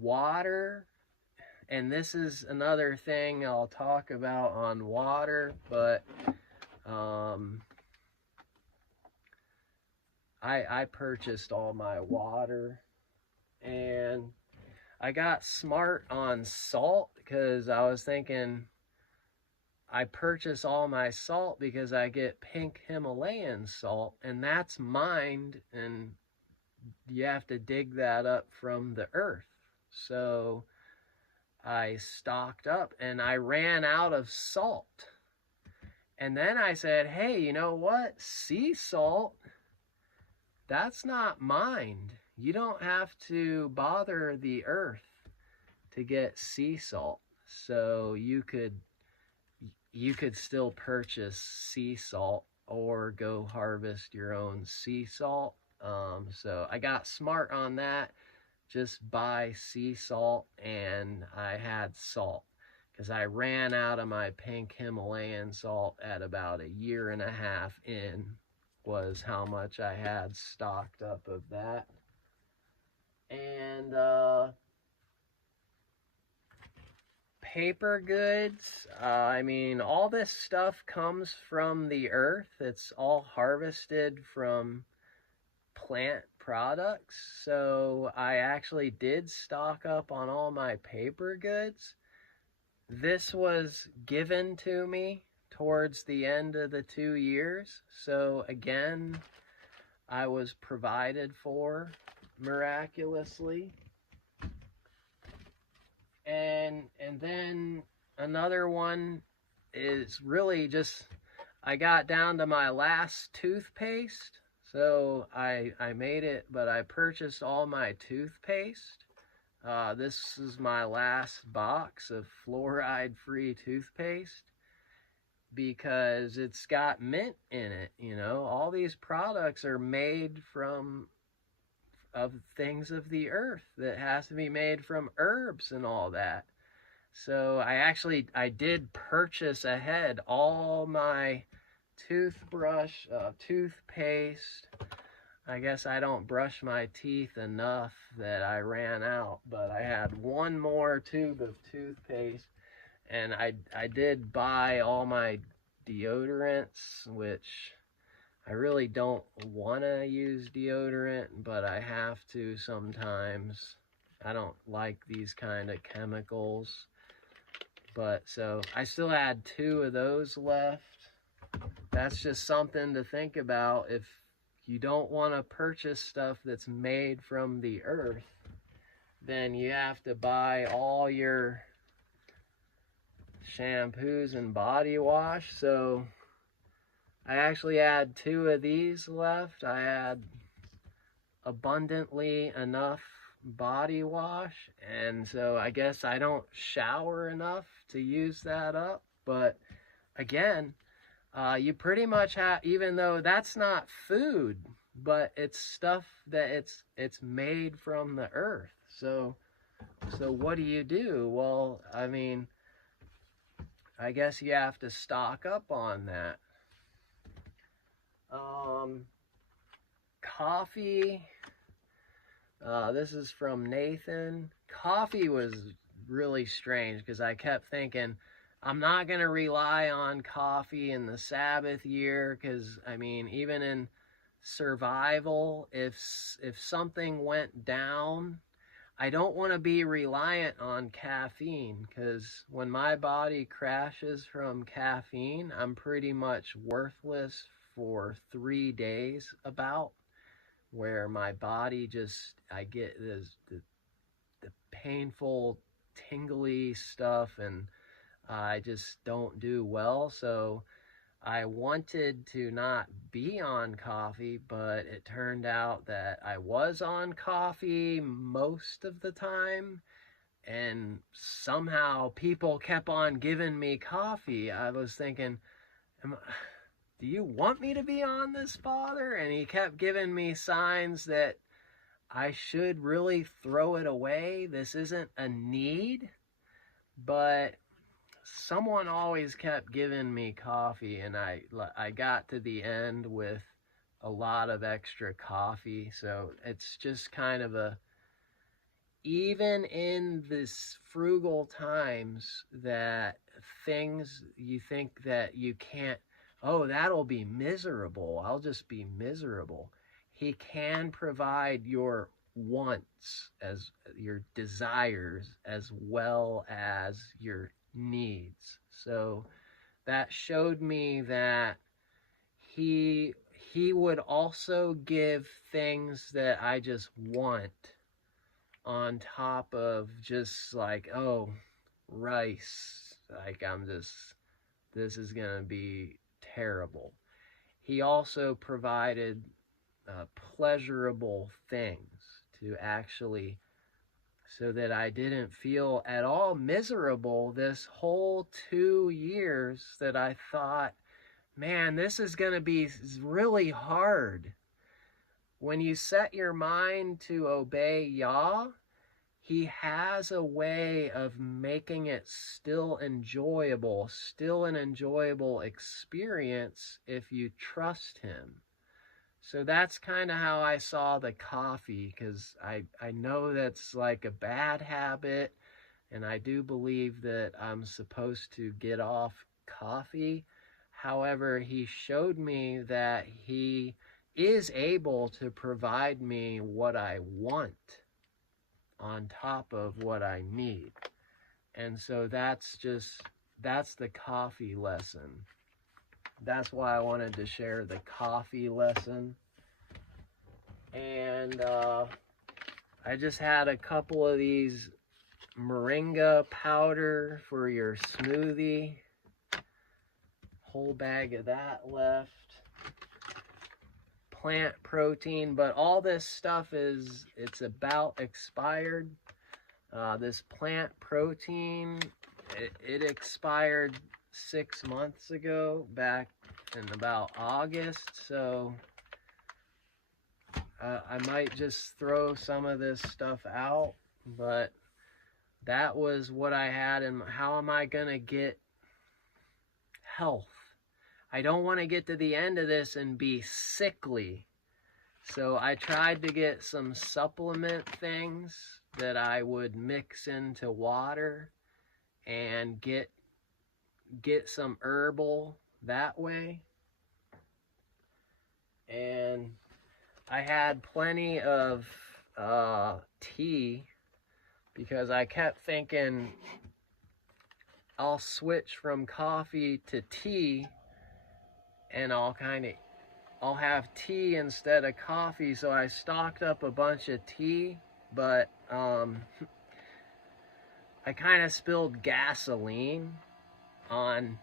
Water, and this is another thing I'll talk about on water, but I purchased all my water, and I got smart on salt, because I was thinking, I purchase all my salt because I get pink Himalayan salt, and that's mined, and you have to dig that up from the earth. So I stocked up, and I ran out of salt. And then I said, hey, you know what? Sea salt, that's not mined. You don't have to bother the earth to get sea salt. So you could still purchase sea salt or go harvest your own sea salt. So I got smart on that. Just buy sea salt, and I had salt, because I ran out of my pink Himalayan salt at about 1.5 years in, was how much I had stocked up of that. And paper goods, I mean, all this stuff comes from the earth. It's all harvested from plant products. So I actually did stock up on all my paper goods. This was given to me towards the end of the 2 years. So again, I was provided for miraculously. And then another one is really just, I got down to my last toothpaste. So I made it, but I purchased all my toothpaste. This is my last box of fluoride-free toothpaste because it's got mint in it. You know, all these products are made of things of the earth that has to be made from herbs and all that. So I did purchase ahead all my toothbrush, toothpaste. I guess I don't brush my teeth enough that I ran out, but I had one more tube of toothpaste, and I did buy all my deodorants, which I really don't want to use deodorant, but I have to sometimes. I don't like these kind of chemicals. But so I still had 2 of those left. That's just something to think about. If you don't want to purchase stuff that's made from the earth, then you have to buy all your shampoos and body wash. So I actually had 2 of these left. I had abundantly enough body wash, and so I guess I don't shower enough to use that up. But again, you pretty much have, even though that's not food, but it's stuff that it's made from the earth. So what do you do? Well, I mean, I guess you have to stock up on that. Coffee. This is from Nathan. Coffee was really strange because I kept thinking, I'm not going to rely on coffee in the Sabbath year, because, I mean, even in survival, if something went down, I don't want to be reliant on caffeine, because when my body crashes from caffeine, I'm pretty much worthless for 3 days about, where my body just, I get the painful, tingly stuff, and I just don't do well. So I wanted to not be on coffee, but it turned out that I was on coffee most of the time, and somehow people kept on giving me coffee. I was thinking, do you want me to be on this, Father? And he kept giving me signs that I should really throw it away. This isn't a need, but someone always kept giving me coffee, and I got to the end with a lot of extra coffee. So it's just kind of even in this frugal times, that things you think that you can't, oh, that'll be miserable, I'll just be miserable. He can provide your wants, as your desires, as well as your needs. So that showed me that he would also give things that I just want, on top of just like, oh, rice, like this is gonna be terrible. He also provided pleasurable things to actually, so that I didn't feel at all miserable this whole 2 years that I thought, man, this is going to be really hard. When you set your mind to obey Yah, he has a way of making it still enjoyable, still an enjoyable experience if you trust him. So that's kind of how I saw the coffee, because I know that's like a bad habit, and I do believe that I'm supposed to get off coffee. However, he showed me that he is able to provide me what I want on top of what I need. And so that's the coffee lesson. That's why I wanted to share the coffee lesson. And I just had a couple of these moringa powder for your smoothie. Whole bag of that left. Plant protein, but all this stuff it's about expired. This plant protein, it expired 6 months ago, back in about August, so I might just throw some of this stuff out, but that was what I had. And how am I gonna get health? I don't want to get to the end of this and be sickly. So I tried to get some supplement things that I would mix into water and get some herbal that way. And I had plenty of tea, because I kept thinking I'll switch from coffee to tea, and I'll have tea instead of coffee. So I stocked up a bunch of tea, but I kind of spilled gasoline on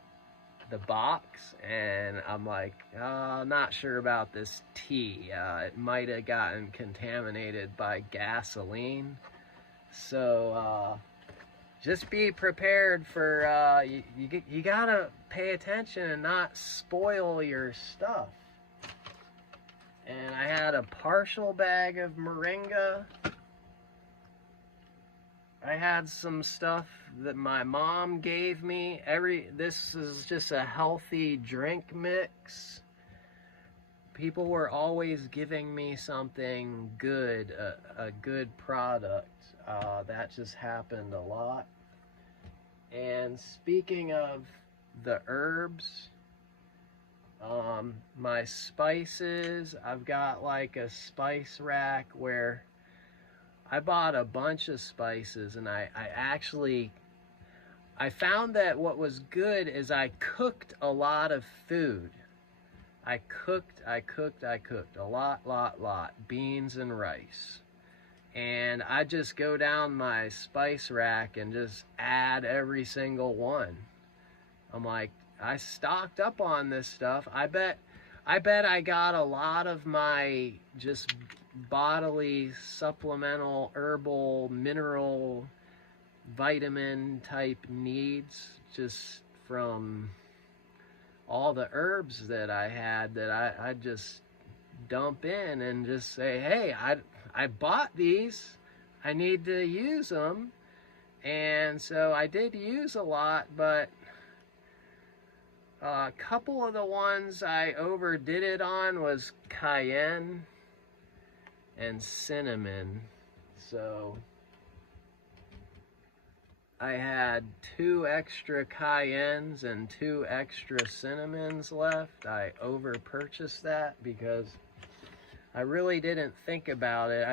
the box, and I'm like, not sure about this tea. It might have gotten contaminated by gasoline. So just be prepared for, you gotta pay attention and not spoil your stuff. And I had a partial bag of moringa. I had some stuff that my mom gave me. This is just a healthy drink mix. People were always giving me something good, a good product. That just happened a lot. And speaking of the herbs, my spices, I've got like a spice rack where I bought a bunch of spices, and I found that what was good is I cooked a lot of food. I cooked a lot, beans and rice. And I just go down my spice rack and just add every single one. I'm like, I stocked up on this stuff. I bet I got a lot of my just bodily supplemental herbal mineral vitamin type needs just from all the herbs that I had, that I just dump in and just say, hey, I bought these, I need to use them. And so I did use a lot, but a couple of the ones I overdid it on was cayenne and cinnamon. So I had 2 extra cayennes and 2 extra cinnamons left. I over purchased that because I really didn't think about it.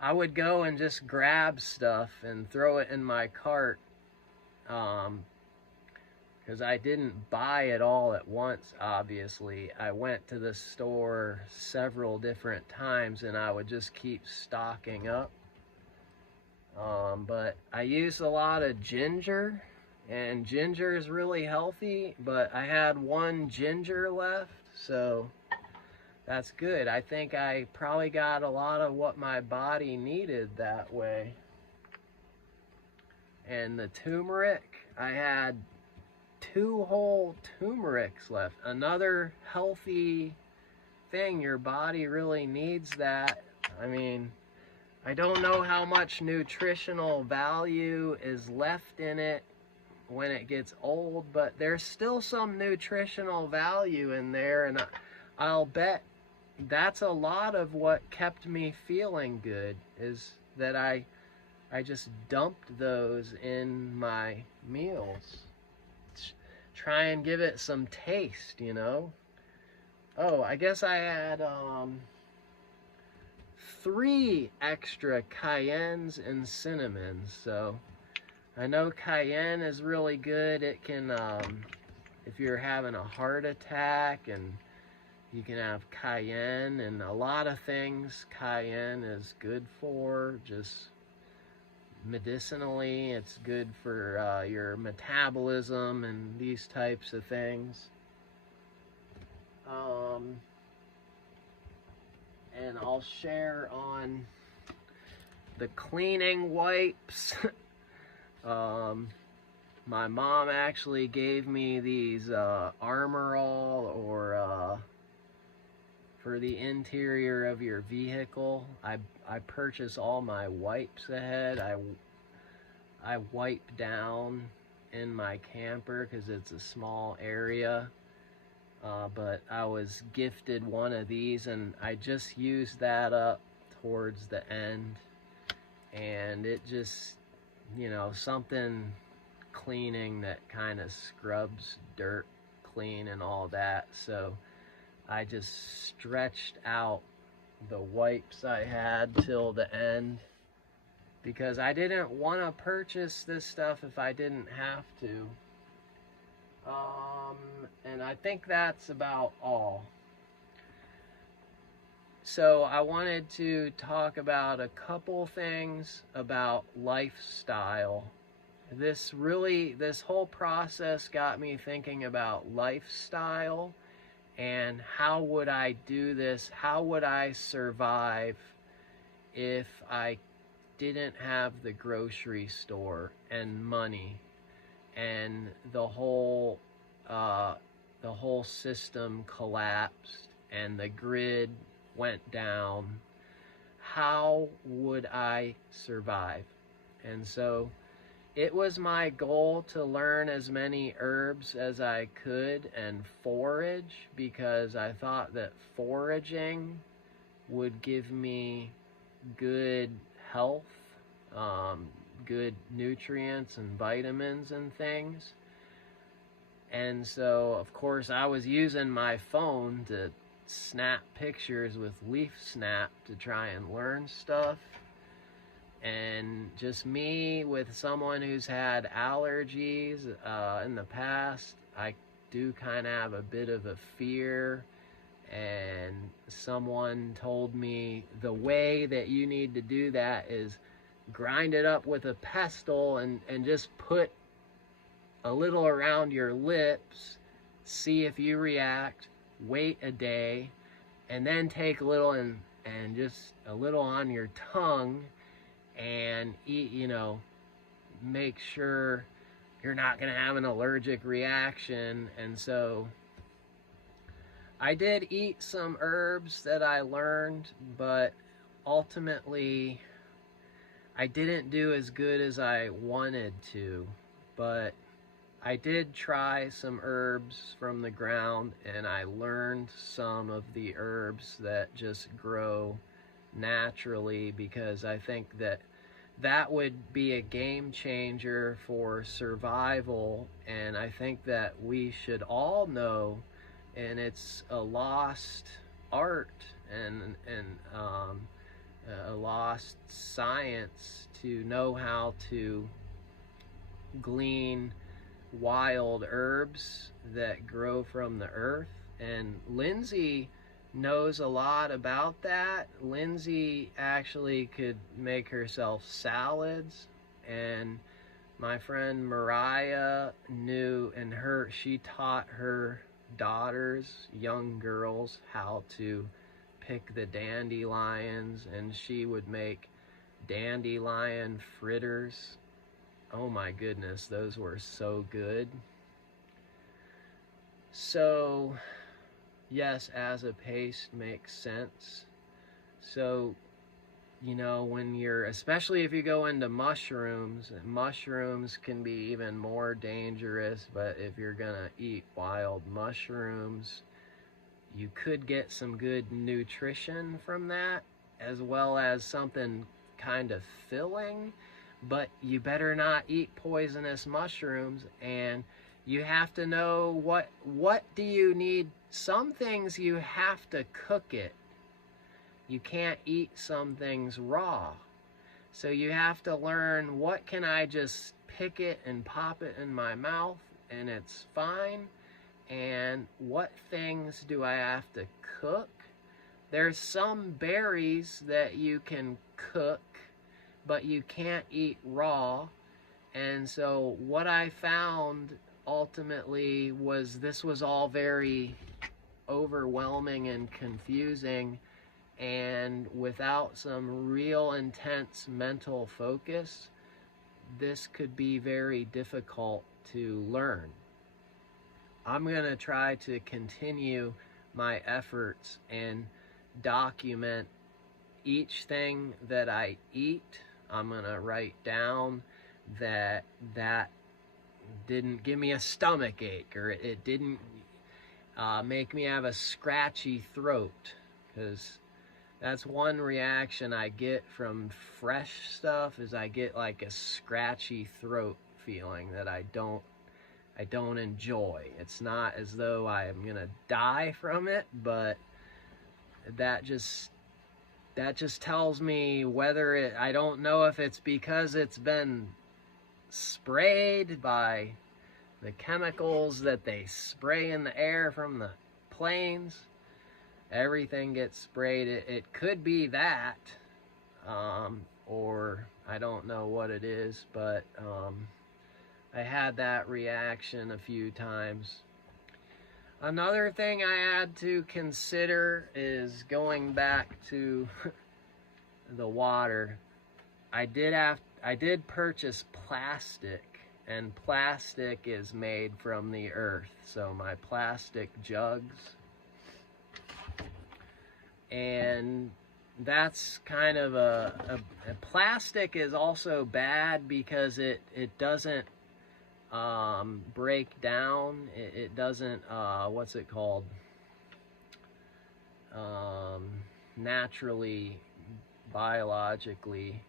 I would go and just grab stuff and throw it in my cart, because I didn't buy it all at once, obviously. I went to the store several different times, and I would just keep stocking up. But I used a lot of ginger, and ginger is really healthy, but I had 1 ginger left, so that's good. I think I probably got a lot of what my body needed that way. And the turmeric, I had 2 whole turmerics left. Another healthy thing. Your body really needs that. I mean, I don't know how much nutritional value is left in it when it gets old, but there's still some nutritional value in there, and I'll bet that's a lot of what kept me feeling good, is that I just dumped those in my meals. Try and give it some taste, you know? Oh, I guess I had 3 extra cayennes and cinnamons. So I know cayenne is really good. It can, if you're having a heart attack, and you can have cayenne, and a lot of things cayenne is good for. Just medicinally, it's good for your metabolism and these types of things. And I'll share on the cleaning wipes. My mom actually gave me these Armor All, or for the interior of your vehicle. I purchase all my wipes ahead. I wipe down in my camper because it's a small area. But I was gifted one of these, and I just used that up towards the end. And it just, you know, something cleaning that kind of scrubs dirt clean and all that. So I just stretched out the wipes I had till the end, because I didn't want to purchase this stuff if I didn't have to. And I think that's about all. So I wanted to talk about a couple things about lifestyle. This whole process got me thinking about lifestyle and how would I do this? How would I survive if I didn't have the grocery store and money, and the whole system collapsed and the grid went down? How would I survive? And so it was my goal to learn as many herbs as I could and forage, because I thought that foraging would give me good health, good nutrients and vitamins and things. And so, of course, I was using my phone to snap pictures with Leaf Snap to try and learn stuff. And just me, with someone who's had allergies in the past, I do kind of have a bit of a fear. And someone told me the way that you need to do that is grind it up with a pestle and just put a little around your lips, see if you react, wait a day, and then take a little and just a little on your tongue and eat, you know, make sure you're not going to have an allergic reaction. And so I did eat some herbs that I learned, but ultimately I didn't do as good as I wanted to. But I did try some herbs from the ground, and I learned some of the herbs that just grow naturally, because I think that would be a game changer for survival. And I think that we should all know, and it's a lost art and a lost science to know how to glean wild herbs that grow from the earth. And Lindsay knows a lot about that. Lindsay actually could make herself salads, and my friend Mariah knew, and she taught her daughters, young girls, how to pick the dandelions, and she would make dandelion fritters. Oh my goodness, those were so good. So, yes, as a paste makes sense. So, you know, when especially if you go into mushrooms can be even more dangerous, but if you're gonna eat wild mushrooms, you could get some good nutrition from that, as well as something kind of filling. But you better not eat poisonous mushrooms, and you have to know what do you need. Some things you have to cook it. You can't eat some things raw. So you have to learn, what can I just pick it and pop it in my mouth and it's fine? And what things do I have to cook? There's some berries that you can cook, but you can't eat raw. And so what I found ultimately was this was all very overwhelming and confusing. And without some real intense mental focus, this could be very difficult to learn. I'm going to try to continue my efforts and document each thing that I eat. I'm going to write down that didn't give me a stomach ache, or it didn't make me have a scratchy throat, because that's one reaction I get from fresh stuff, is I get like a scratchy throat feeling that I don't enjoy. It's not as though I am gonna die from it, but that just tells me whether it, I don't know if it's because it's been sprayed by the chemicals that they spray in the air from the planes. Everything gets sprayed. It could be that, or I don't know what it is, but I had that reaction a few times. Another thing I had to consider is going back to the water. I did purchase plastic, and plastic is made from the earth. So my plastic jugs, and that's kind of a plastic is also bad because it doesn't break down. It doesn't what's it called, naturally, biologically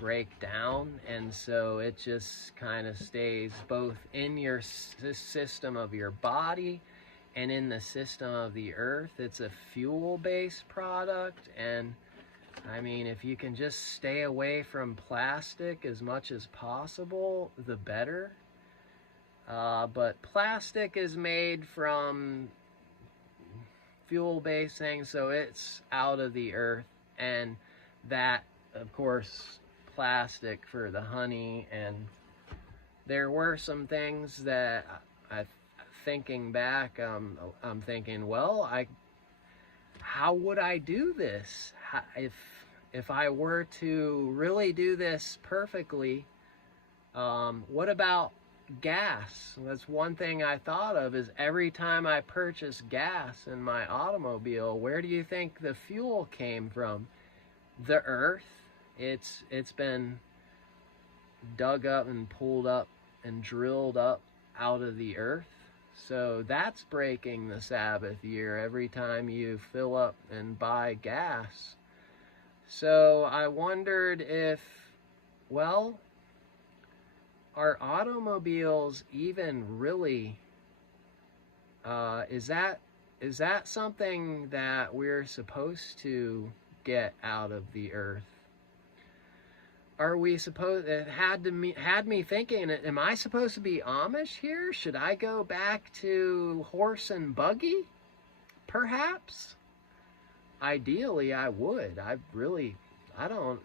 break down, and so it just kind of stays both in your system of your body and in the system of the earth. It's a fuel-based product, and I mean, if you can just stay away from plastic as much as possible, the better. But plastic is made from fuel-based things, so it's out of the earth, and that, of course, plastic for the honey. And there were some things that thinking back, I'm thinking, well, how would I do this? If I were to really do this perfectly, what about gas? That's one thing I thought of, is every time I purchase gas in my automobile, where do you think the fuel came from? The earth. It's been dug up and pulled up and drilled up out of the earth. So that's breaking the Sabbath year every time you fill up and buy gas. So I wondered if, well, are automobiles even really, is that something that we're supposed to get out of the earth? Are we supposed, it had me thinking, am I supposed to be Amish here? Should I go back to horse and buggy? Perhaps. Ideally, I would. I don't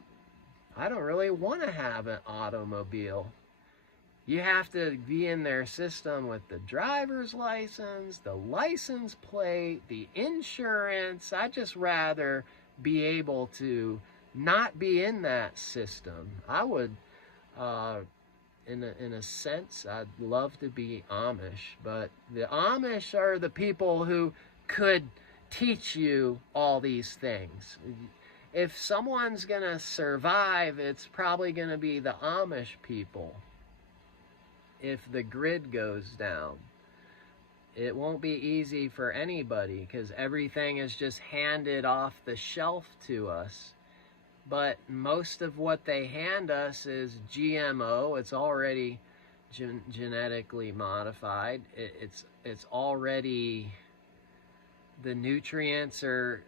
really want to have an automobile. You have to be in their system with the driver's license, the license plate, the insurance. I'd just rather be able to not be in that system. I would, in a sense, I'd love to be Amish, but the Amish are the people who could teach you all these things. If someone's gonna survive, it's probably gonna be the Amish people. If the grid goes down, it won't be easy for anybody, because everything is just handed off the shelf to us. But most of what they hand us is GMO. It's already genetically modified. It's already, the nutrients are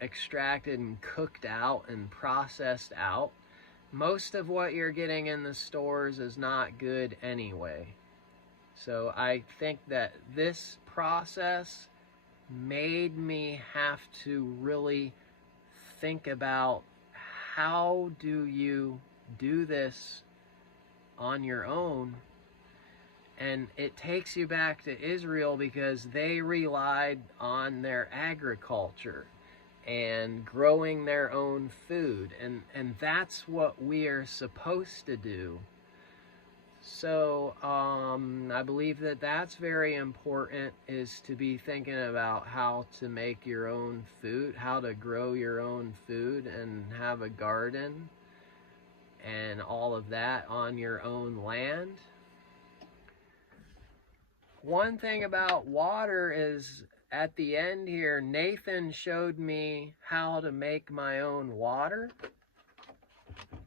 extracted and cooked out and processed out. Most of what you're getting in the stores is not good anyway. So I think that this process made me have to really think about, how do you do this on your own? And it takes you back to Israel, because they relied on their agriculture. and growing their own food. And that's what we are supposed to do. So I believe that that's very important, is to be thinking about how to make your own food, how to grow your own food and have a garden and all of that on your own land. One thing about water is, at the end here, Nathan showed me how to make my own water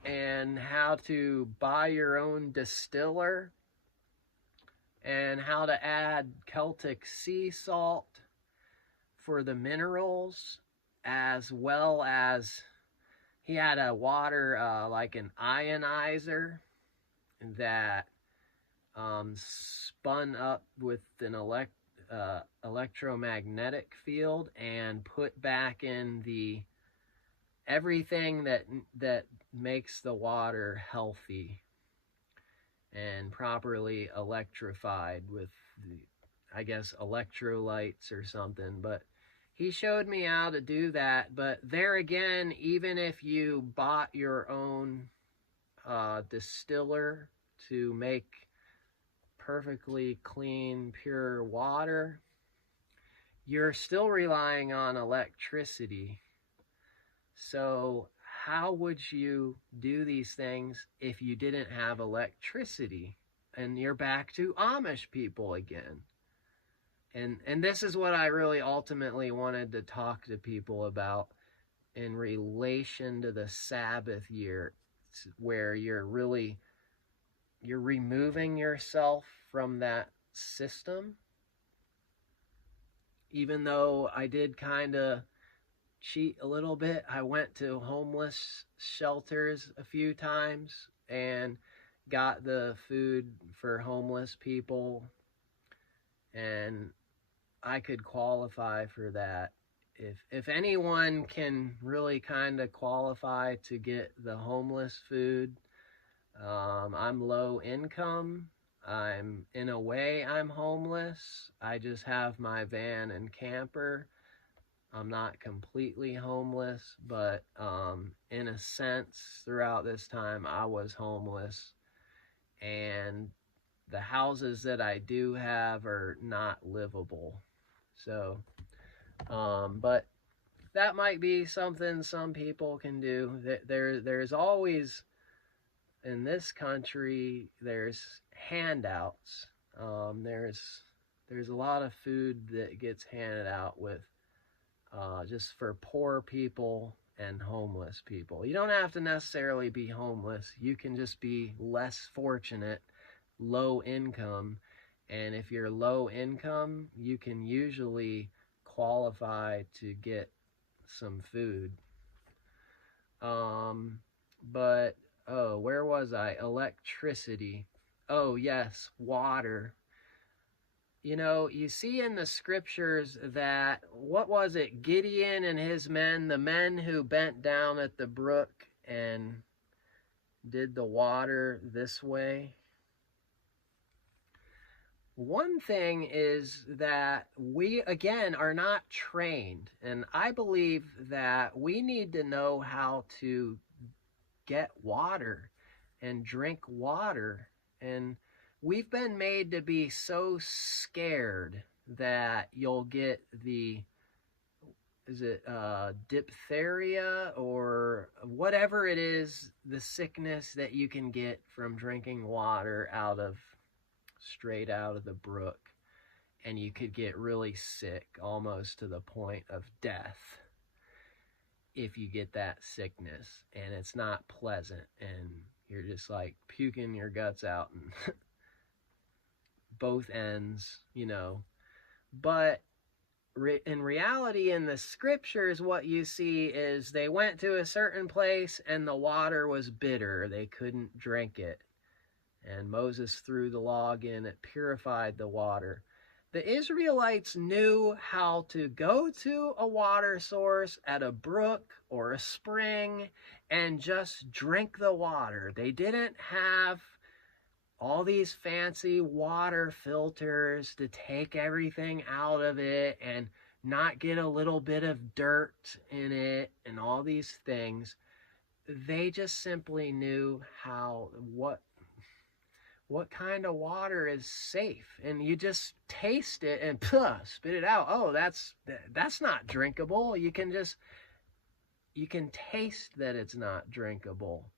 and how to buy your own distiller and how to add Celtic sea salt for the minerals, as well as he had a water like an ionizer that spun up with an electromagnetic field and put back in the everything that makes the water healthy and properly electrified with the, I guess, electrolytes or something. But he showed me how to do that. But there again, even if you bought your own distiller to make perfectly clean, pure water, you're still relying on electricity. So how would you do these things if you didn't have electricity? And you're back to Amish people again. And this is what I really ultimately wanted to talk to people about in relation to the Sabbath year, where you're removing yourself from that system. Even though I did kind of cheat a little bit, I went to homeless shelters a few times and got the food for homeless people, and I could qualify for that. If anyone can really kind of qualify to get the homeless food, I'm low income. In a way, I'm homeless. I just have my van and camper. I'm not completely homeless, but in a sense, throughout this time, I was homeless. And the houses that I do have are not livable. So, but that might be something some people can do. There's always, in this country, there's handouts. There's a lot of food that gets handed out with just for poor people and homeless people. You don't have to necessarily be homeless. You can just be less fortunate, low income. And if you're low income, you can usually qualify to get some food. But, where was I? Electricity. Oh, yes, water. You know, you see in the scriptures that, what was it, Gideon and his men, the men who bent down at the brook and did the water this way? One thing is that we, again, are not trained. And I believe that we need to know how to get water and drink water. And we've been made to be so scared that you'll get diphtheria or whatever it is, the sickness that you can get from drinking water straight out of the brook. And you could get really sick, almost to the point of death, if you get that sickness. And it's not pleasant, and you're just like puking your guts out and both ends, you know. But in reality, in the scriptures, what you see is they went to a certain place and the water was bitter. They couldn't drink it. And Moses threw the log in. It purified the water. The Israelites knew how to go to a water source at a brook or a spring and just drink the water. They didn't have all these fancy water filters to take everything out of it and not get a little bit of dirt in it and all these things. They just simply knew what kind of water is safe, and you just taste it and spit it out. Oh, that's not drinkable. You can taste that it's not drinkable.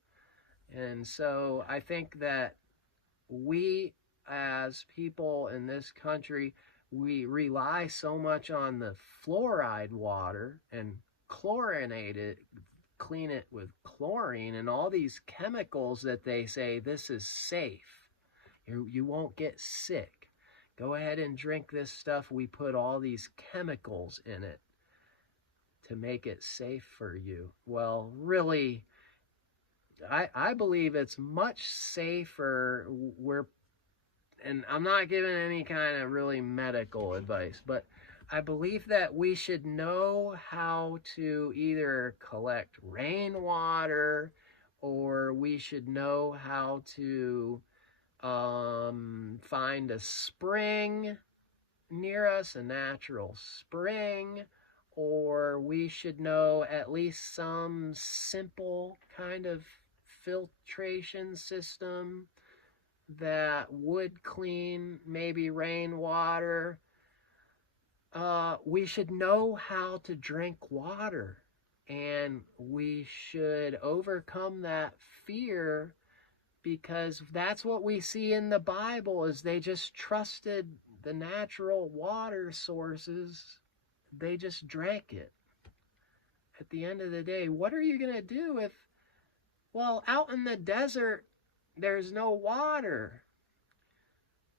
And so I think that we as people in this country, we rely so much on the fluoride water and chlorinate it, clean it with chlorine and all these chemicals that they say this is safe. You won't get sick. Go ahead and drink this stuff. We put all these chemicals in it to make it safe for you. Well, really, I believe it's much safer. And I'm not giving any kind of really medical advice, but I believe that we should know how to either collect rainwater, or we should know how to find a spring near us, a natural spring, or we should know at least some simple kind of filtration system that would clean maybe rainwater. We should know how to drink water, and we should overcome that fear, because that's what we see in the Bible is they just trusted the natural water sources. They just drank it. At the end of the day, what are you going to do if, well, out in the desert, there's no water.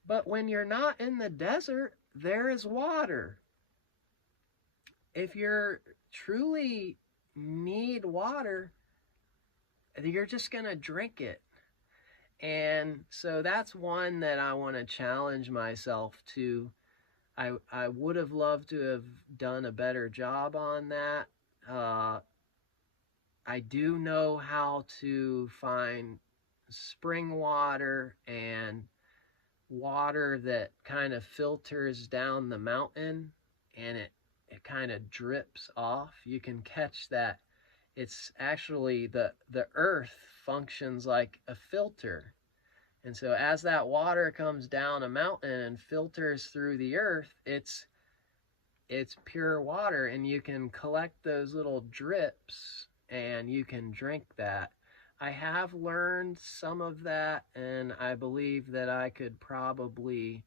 But when you're not in the desert, there is water. If you're truly need water, you're just going to drink it. And so that's one that I want to challenge myself to. I would have loved to have done a better job on that. I do know how to find spring water and water that kind of filters down the mountain, and it kind of drips off. You can catch that. It's actually the earth functions like a filter. And so as that water comes down a mountain and filters through the earth, it's pure water, and you can collect those little drips and you can drink that. I have learned some of that, and I believe that I could probably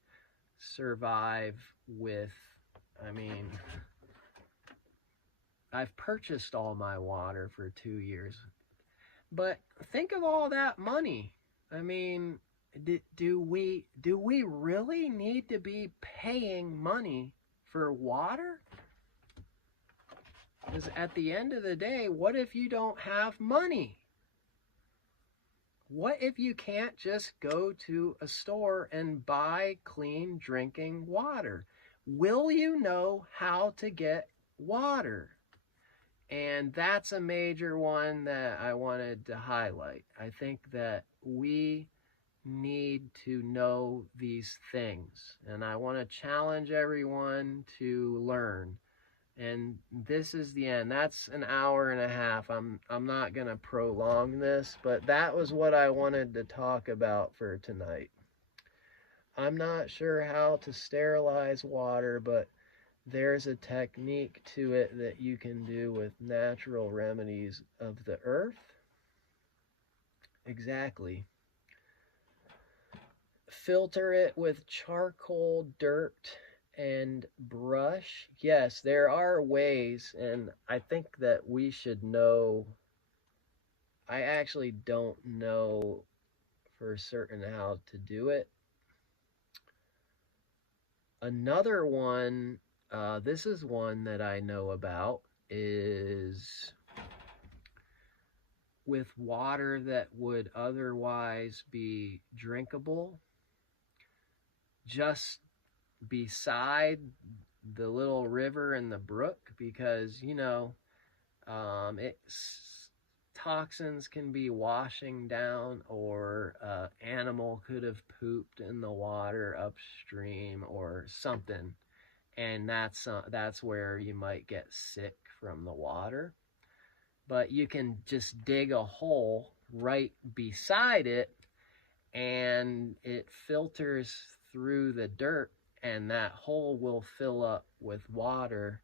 survive with, I've purchased all my water for 2 years. But think of all that money. Do we really need to be paying money for water? Because at the end of the day, what if you don't have money? What if you can't just go to a store and buy clean drinking water? Will you know how to get water? And that's a major one that I wanted to highlight. I think that we need to know these things, and I want to challenge everyone to learn. And this is the end. That's an hour and a half. I'm not going to prolong this, but that was what I wanted to talk about for tonight. I'm not sure how to sterilize water, but there's a technique to it that you can do with natural remedies of the earth. Exactly. Filter it with charcoal, dirt, and brush. Yes, there are ways, and I think that we should know. I actually don't know for certain how to do it. Another one, this is one that I know about, is with water that would otherwise be drinkable, just beside the little river and the brook, because toxins can be washing down, or animal could have pooped in the water upstream or something, and that's where you might get sick from the water. But you can just dig a hole right beside it, and it filters through the dirt, and that hole will fill up with water,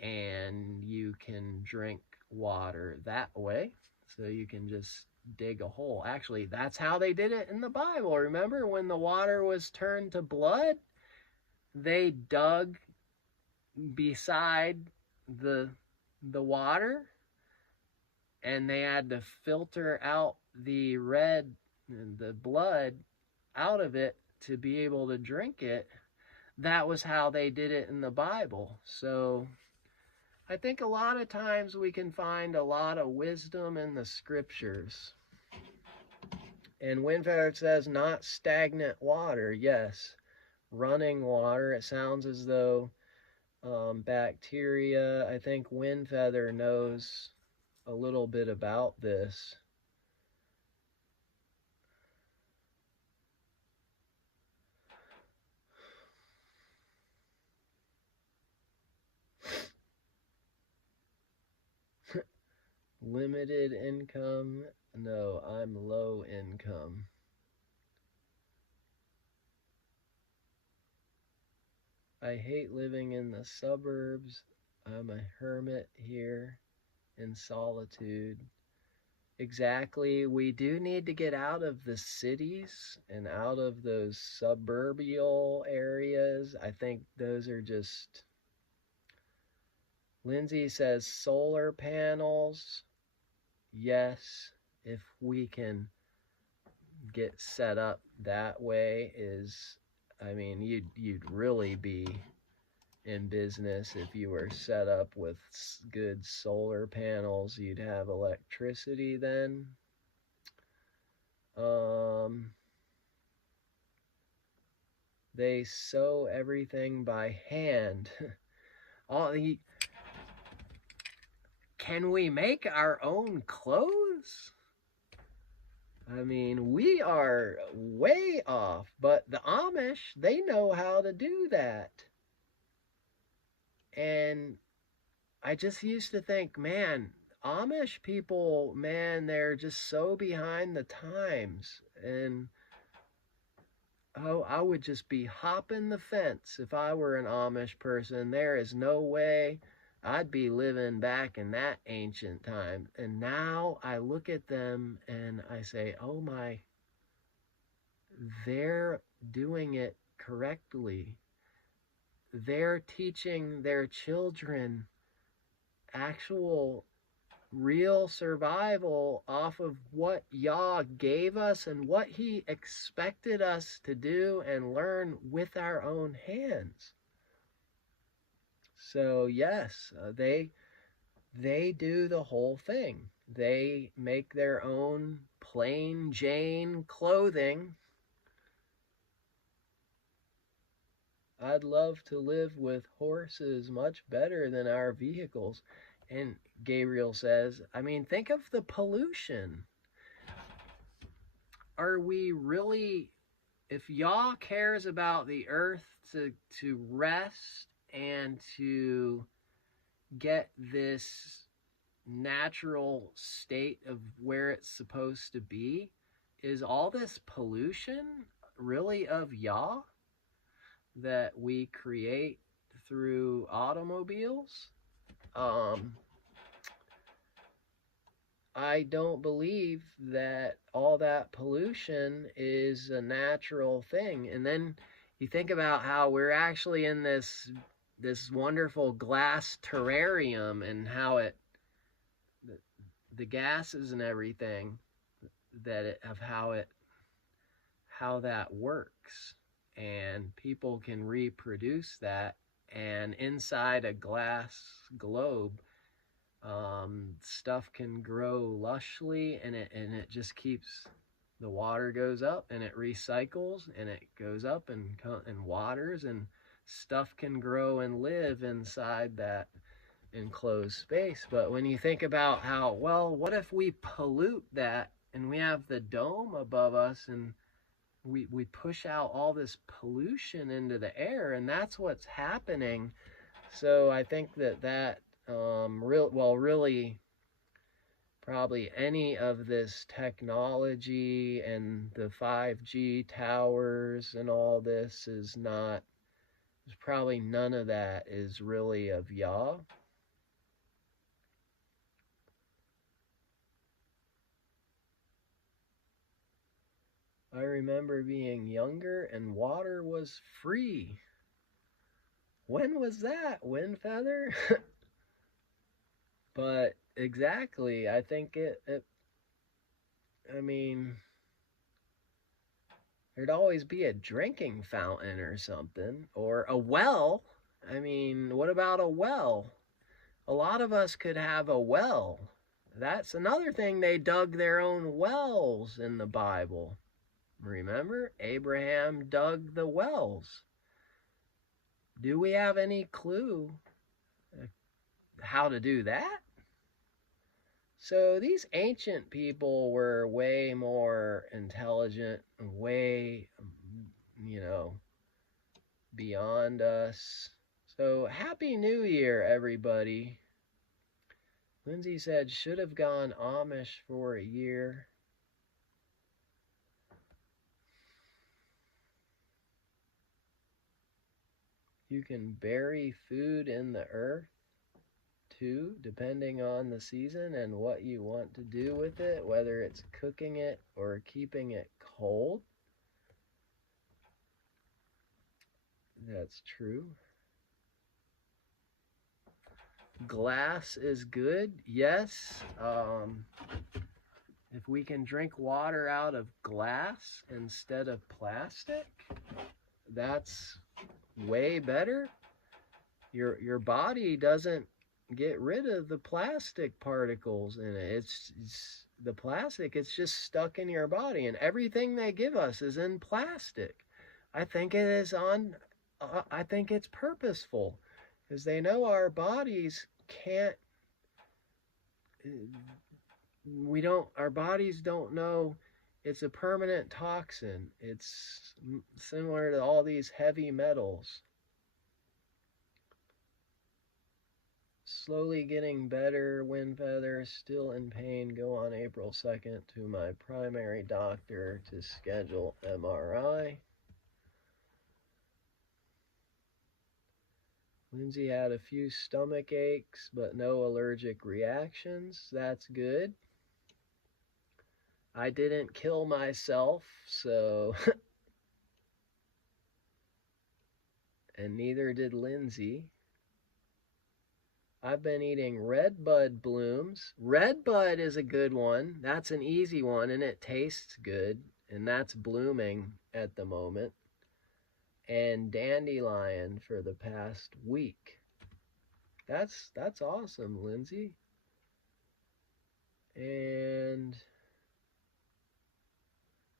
and you can drink water that way. So you can just dig a hole. Actually, that's how they did it in the Bible. Remember when the water was turned to blood? They dug beside the water, and they had to filter out the blood out of it to be able to drink it. That was how they did it in the Bible. So I think a lot of times we can find a lot of wisdom in the scriptures. And Winfeather says not stagnant water. Yes, running water. It sounds as though bacteria. I think Winfeather knows a little bit about this. Limited income? No, I'm low income. I hate living in the suburbs. I'm a hermit here in solitude. Exactly. We do need to get out of the cities and out of those suburbial areas. I think those are just... Lindsay says solar panels. Yes, if we can get set up that way you'd really be in business if you were set up with good solar panels. You'd have electricity then. They sew everything by hand. Can we make our own clothes? I mean, we are way off, but the Amish, they know how to do that. And I just used to think, man, Amish people, man, they're just so behind the times. And I would just be hopping the fence if I were an Amish person. There is no way I'd be living back in that ancient time. And now I look at them and I say, oh my, they're doing it correctly. They're teaching their children actual real survival off of what Yah gave us and what he expected us to do and learn with our own hands. So yes, they do the whole thing. They make their own plain Jane clothing. I'd love to live with horses much better than our vehicles. And Gabriel says, I mean, think of the pollution. Are we really, if Yah cares about the earth to rest and to get this natural state of where it's supposed to be, is all this pollution really of Yah that we create through automobiles? I don't believe that all that pollution is a natural thing. And then you think about how we're actually in this wonderful glass terrarium, and how the gases and everything how that works, and people can reproduce that, and inside a glass globe, stuff can grow lushly, and it just keeps, the water goes up and it recycles, and it goes up and waters, and stuff can grow and live inside that enclosed space. But when you think about how, well, what if we pollute that and we have the dome above us, and we push out all this pollution into the air, and that's what's happening. So I think that really probably any of this technology and the 5G towers and all this is probably none of that is really of Yah. I remember being younger and water was free. When was that, Windfeather? But exactly, I think I mean, there'd always be a drinking fountain or something, or a well. I mean, what about a well? A lot of us could have a well. That's another thing, they dug their own wells in the Bible. Remember, Abraham dug the wells. Do we have any clue how to do that? So these ancient people were way more intelligent, way, beyond us. So Happy New Year, everybody. Lindsay said, should have gone Amish for a year. You can bury food in the earth too, depending on the season and what you want to do with it, whether it's cooking it or keeping it cold. That's true. Glass is good, yes. If we can drink water out of glass instead of plastic, that's way better. Your body doesn't get rid of the plastic particles in it. It's the plastic, it's just stuck in your body, and everything they give us is in plastic. I think it's purposeful, because they know our bodies can't, our bodies don't know it's a permanent toxin. It's similar to all these heavy metals. Slowly getting better, Windfeather, still in pain. Go on April 2nd to my primary doctor to schedule MRI. Lindsay had a few stomach aches, but no allergic reactions. That's good. I didn't kill myself, so... and neither did Lindsay. I've been eating red bud blooms. Red bud is a good one. That's an easy one, and it tastes good, and that's blooming at the moment. And dandelion for the past week. That's awesome, Lindsay. And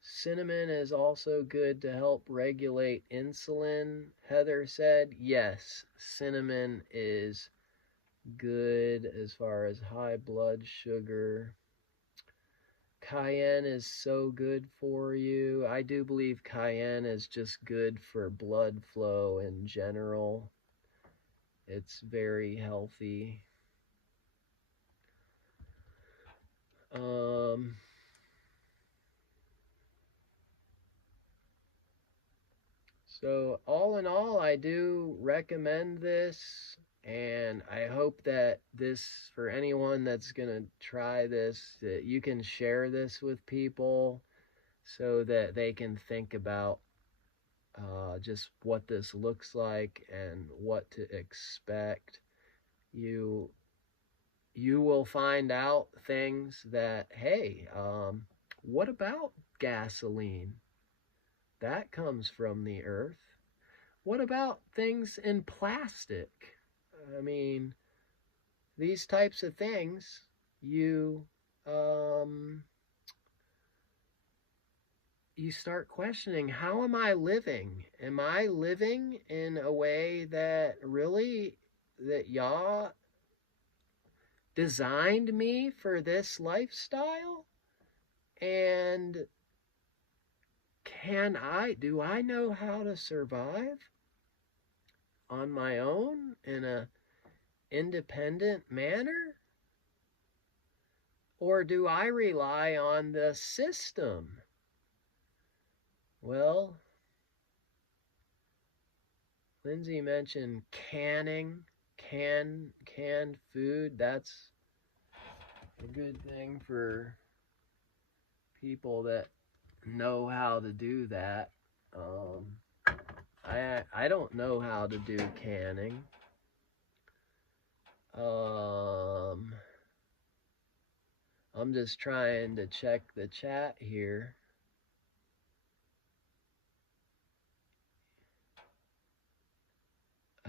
cinnamon is also good to help regulate insulin. Heather said, yes, cinnamon is good as far as high blood sugar. Cayenne is so good for you. I do believe cayenne is just good for blood flow in general. It's very healthy. So all in all, I do recommend this, and I hope that this, for anyone that's going to try this, that you can share this with people so that they can think about just what this looks like and what to expect. You will find out things that, hey, what about gasoline? That comes from the earth. What about things in plastic? I mean, these types of things, you start questioning, how am I living? Am I living in a way that really, that Yah designed me for this lifestyle? And do I know how to survive on my own in a independent manner? Or do I rely on the system? Well, Lindsay mentioned canning, canned food. That's a good thing for people that know how to do that. I don't know how to do canning. I'm just trying to check the chat here.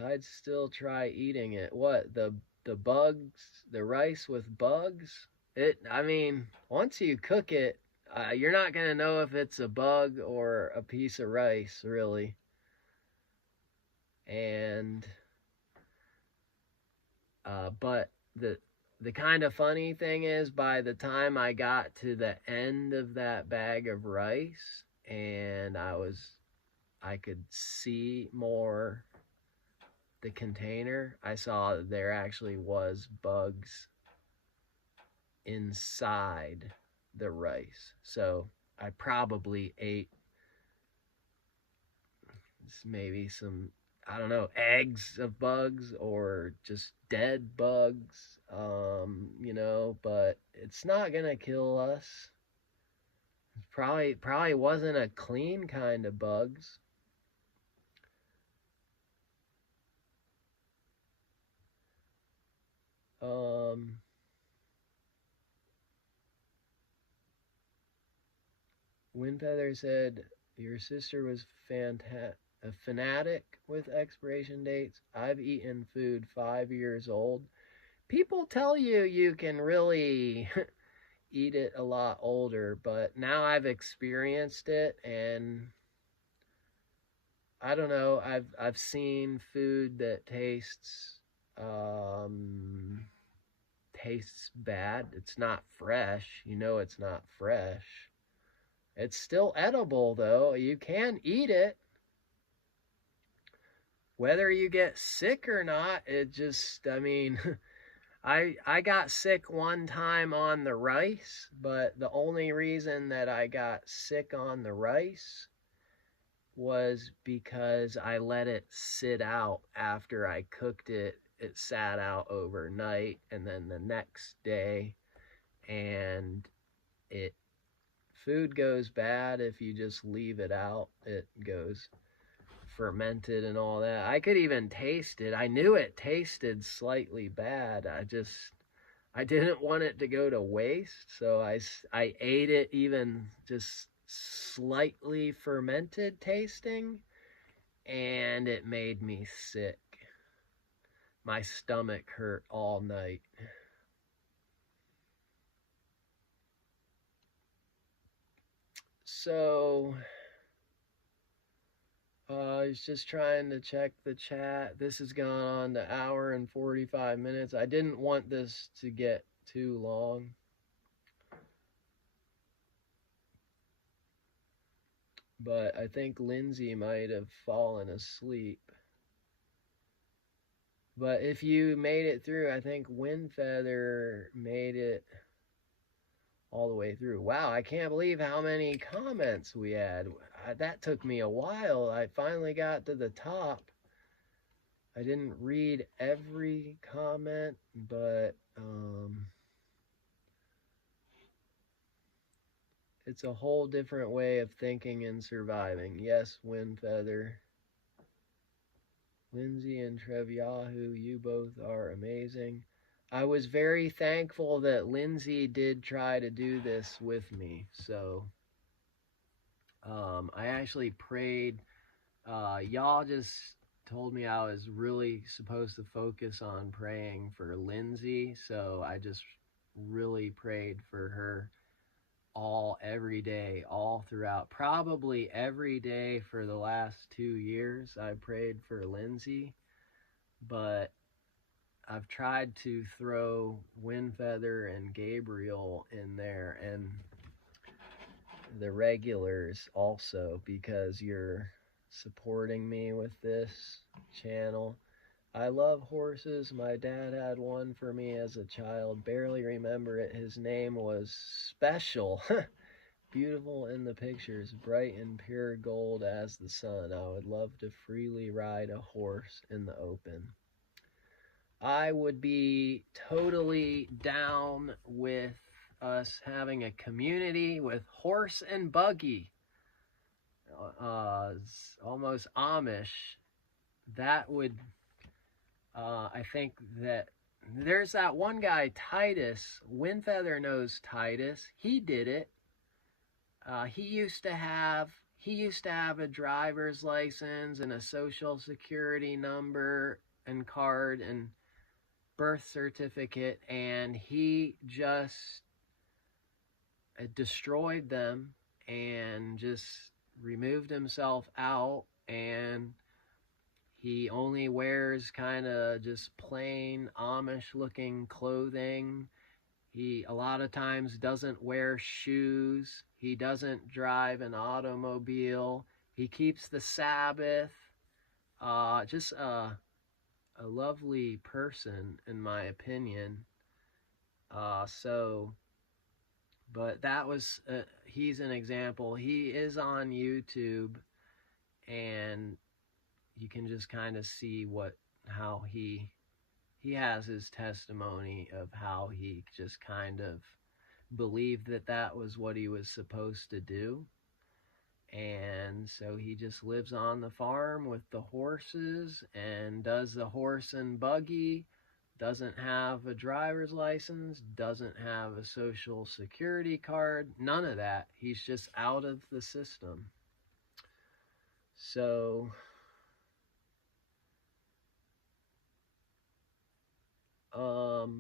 I'd still try eating it. What, the bugs, the rice with bugs? I mean, once you cook it, you're not going to know if it's a bug or a piece of rice, really. And, but the kind of funny thing is, by the time I got to the end of that bag of rice and I could see more the container, I saw that there actually was bugs inside the rice. So I probably ate maybe some, I don't know, eggs of bugs or just dead bugs, but it's not gonna kill us. Probably wasn't a clean kind of bugs. Windfeather said your sister was a fanatic with expiration dates. I've eaten food 5 years old. People tell you can really eat it a lot older, but now I've experienced it, and I don't know. I've seen food that tastes bad. It's not fresh. It's not fresh. It's still edible, though. You can eat it. Whether you get sick or not, I got sick one time on the rice, but the only reason that I got sick on the rice was because I let it sit out after I cooked it. It sat out overnight, and then the next day, and food goes bad if you just leave it out. It goes fermented and all that. I could even taste it. I knew it tasted slightly bad. I didn't want it to go to waste, so I ate it even just slightly fermented tasting, and it made me sick. My stomach hurt all night. So I was just trying to check the chat. This has gone on to 1 hour and 45 minutes. I didn't want this to get too long. But I think Lindsay might have fallen asleep. But if you made it through, I think Windfeather made it all the way through. Wow, I can't believe how many comments we had. That took me a while. I finally got to the top. I didn't read every comment, but it's a whole different way of thinking and surviving. Yes, Windfeather. Lindsay and Trev Yahoo, you both are amazing. I was very thankful that Lindsay did try to do this with me. So I actually prayed. Y'all just told me I was really supposed to focus on praying for Lindsay. So I just really prayed for her every day, all throughout, probably every day for the last 2 years. I prayed for Lindsay, but I've tried to throw Windfeather and Gabriel in there, and the regulars also, because you're supporting me with this channel. I love horses. My dad had one for me as a child. Barely remember it. His name was Special. Beautiful in the pictures, bright and pure gold as the sun. I would love to freely ride a horse in the open. I would be totally down with us having a community with horse and buggy. Almost Amish. That would, I think that there's that one guy, Titus, Windfeather knows Titus. He did it. He used to have a driver's license and a social security number and card and birth certificate, and he just destroyed them and just removed himself out, and he only wears kind of just plain Amish looking clothing. He a lot of times doesn't wear shoes. He doesn't drive an automobile. He keeps the Sabbath. Just a lovely person, in my opinion. But that was, he's an example. He is on YouTube, and you can just kind of see how he has his testimony of how he just kind of believed that was what he was supposed to do. And so he just lives on the farm with the horses and does the horse and buggy, doesn't have a driver's license, doesn't have a social security card, none of that. He's just out of the system. So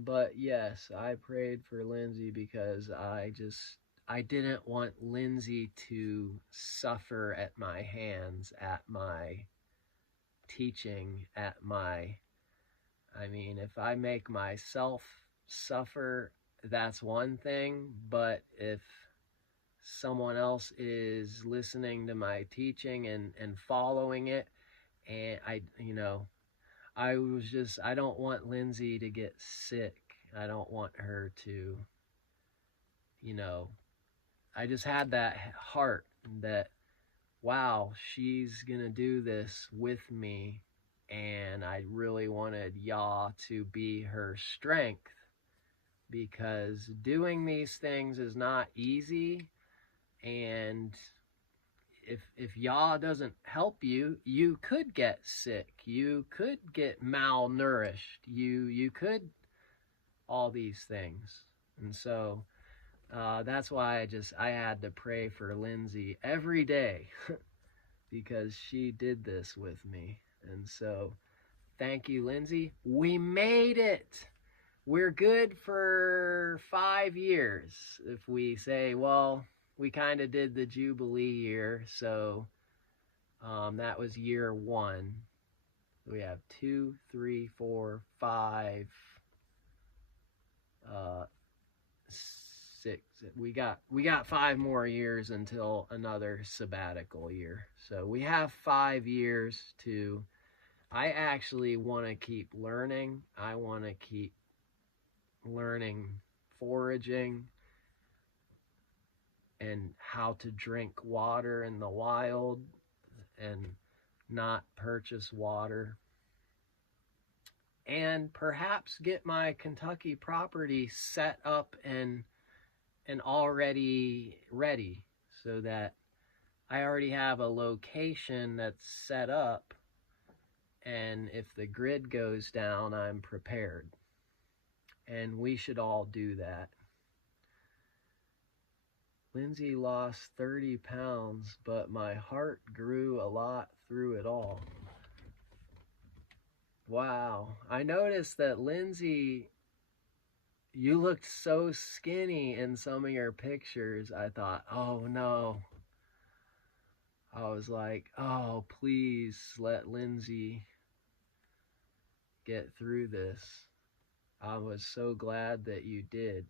but yes, I prayed for Lindsay because I didn't want Lindsay to suffer at my hands, at my teaching, if I make myself suffer, that's one thing, but if someone else is listening to my teaching and following it, and I don't want Lindsay to get sick. I don't want her to, I just had that heart that, wow, she's going to do this with me. And I really wanted Yah to be her strength, because doing these things is not easy. And if Yah doesn't help you, you could get sick. You could get malnourished. You could all these things. And so that's why I had to pray for Lindsay every day because she did this with me. And so thank you, Lindsay. We made it. We're good for 5 years. If we say, well, we kind of did the Jubilee year, so that was year 1. We have 2, 3, 4, 5, 6. We got 5 more years until another sabbatical year. So we have 5 years to. I actually want to keep learning. I want to keep learning foraging and how to drink water in the wild and not purchase water, and perhaps get my Kentucky property set up and already ready, so that I already have a location that's set up, and if the grid goes down, I'm prepared. And we should all do that. Lindsay lost 30 pounds, but my heart grew a lot through it all. Wow. I noticed that, Lindsay, you looked so skinny in some of your pictures. I thought, oh no. I was like, oh, please let Lindsay get through this. I was so glad that you did.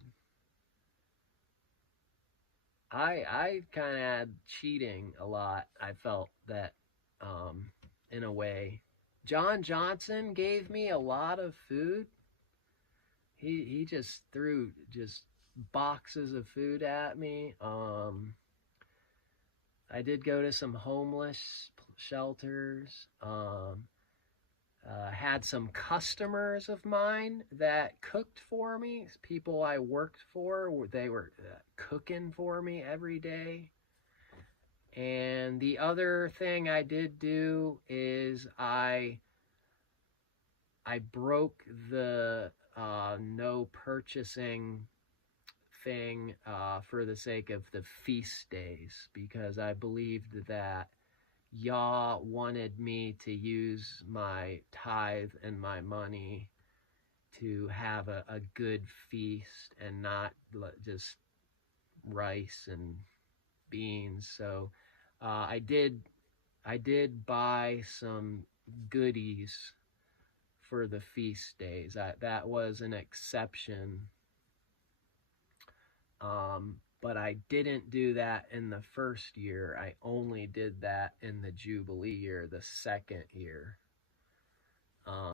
I kind of had cheating a lot. I felt that, in a way. John Johnson gave me a lot of food. He just threw just boxes of food at me. I did go to some homeless shelters. Had some customers of mine that cooked for me. People I worked for, they were cooking for me every day. And the other thing I did do is I broke the no purchasing thing for the sake of the feast days, because I believed that Yah wanted me to use my tithe and my money to have a good feast and not just rice and beans. So I did buy some goodies for the feast days. That was an exception. But I didn't do that in the first year. I only did that in the Jubilee year, the second year.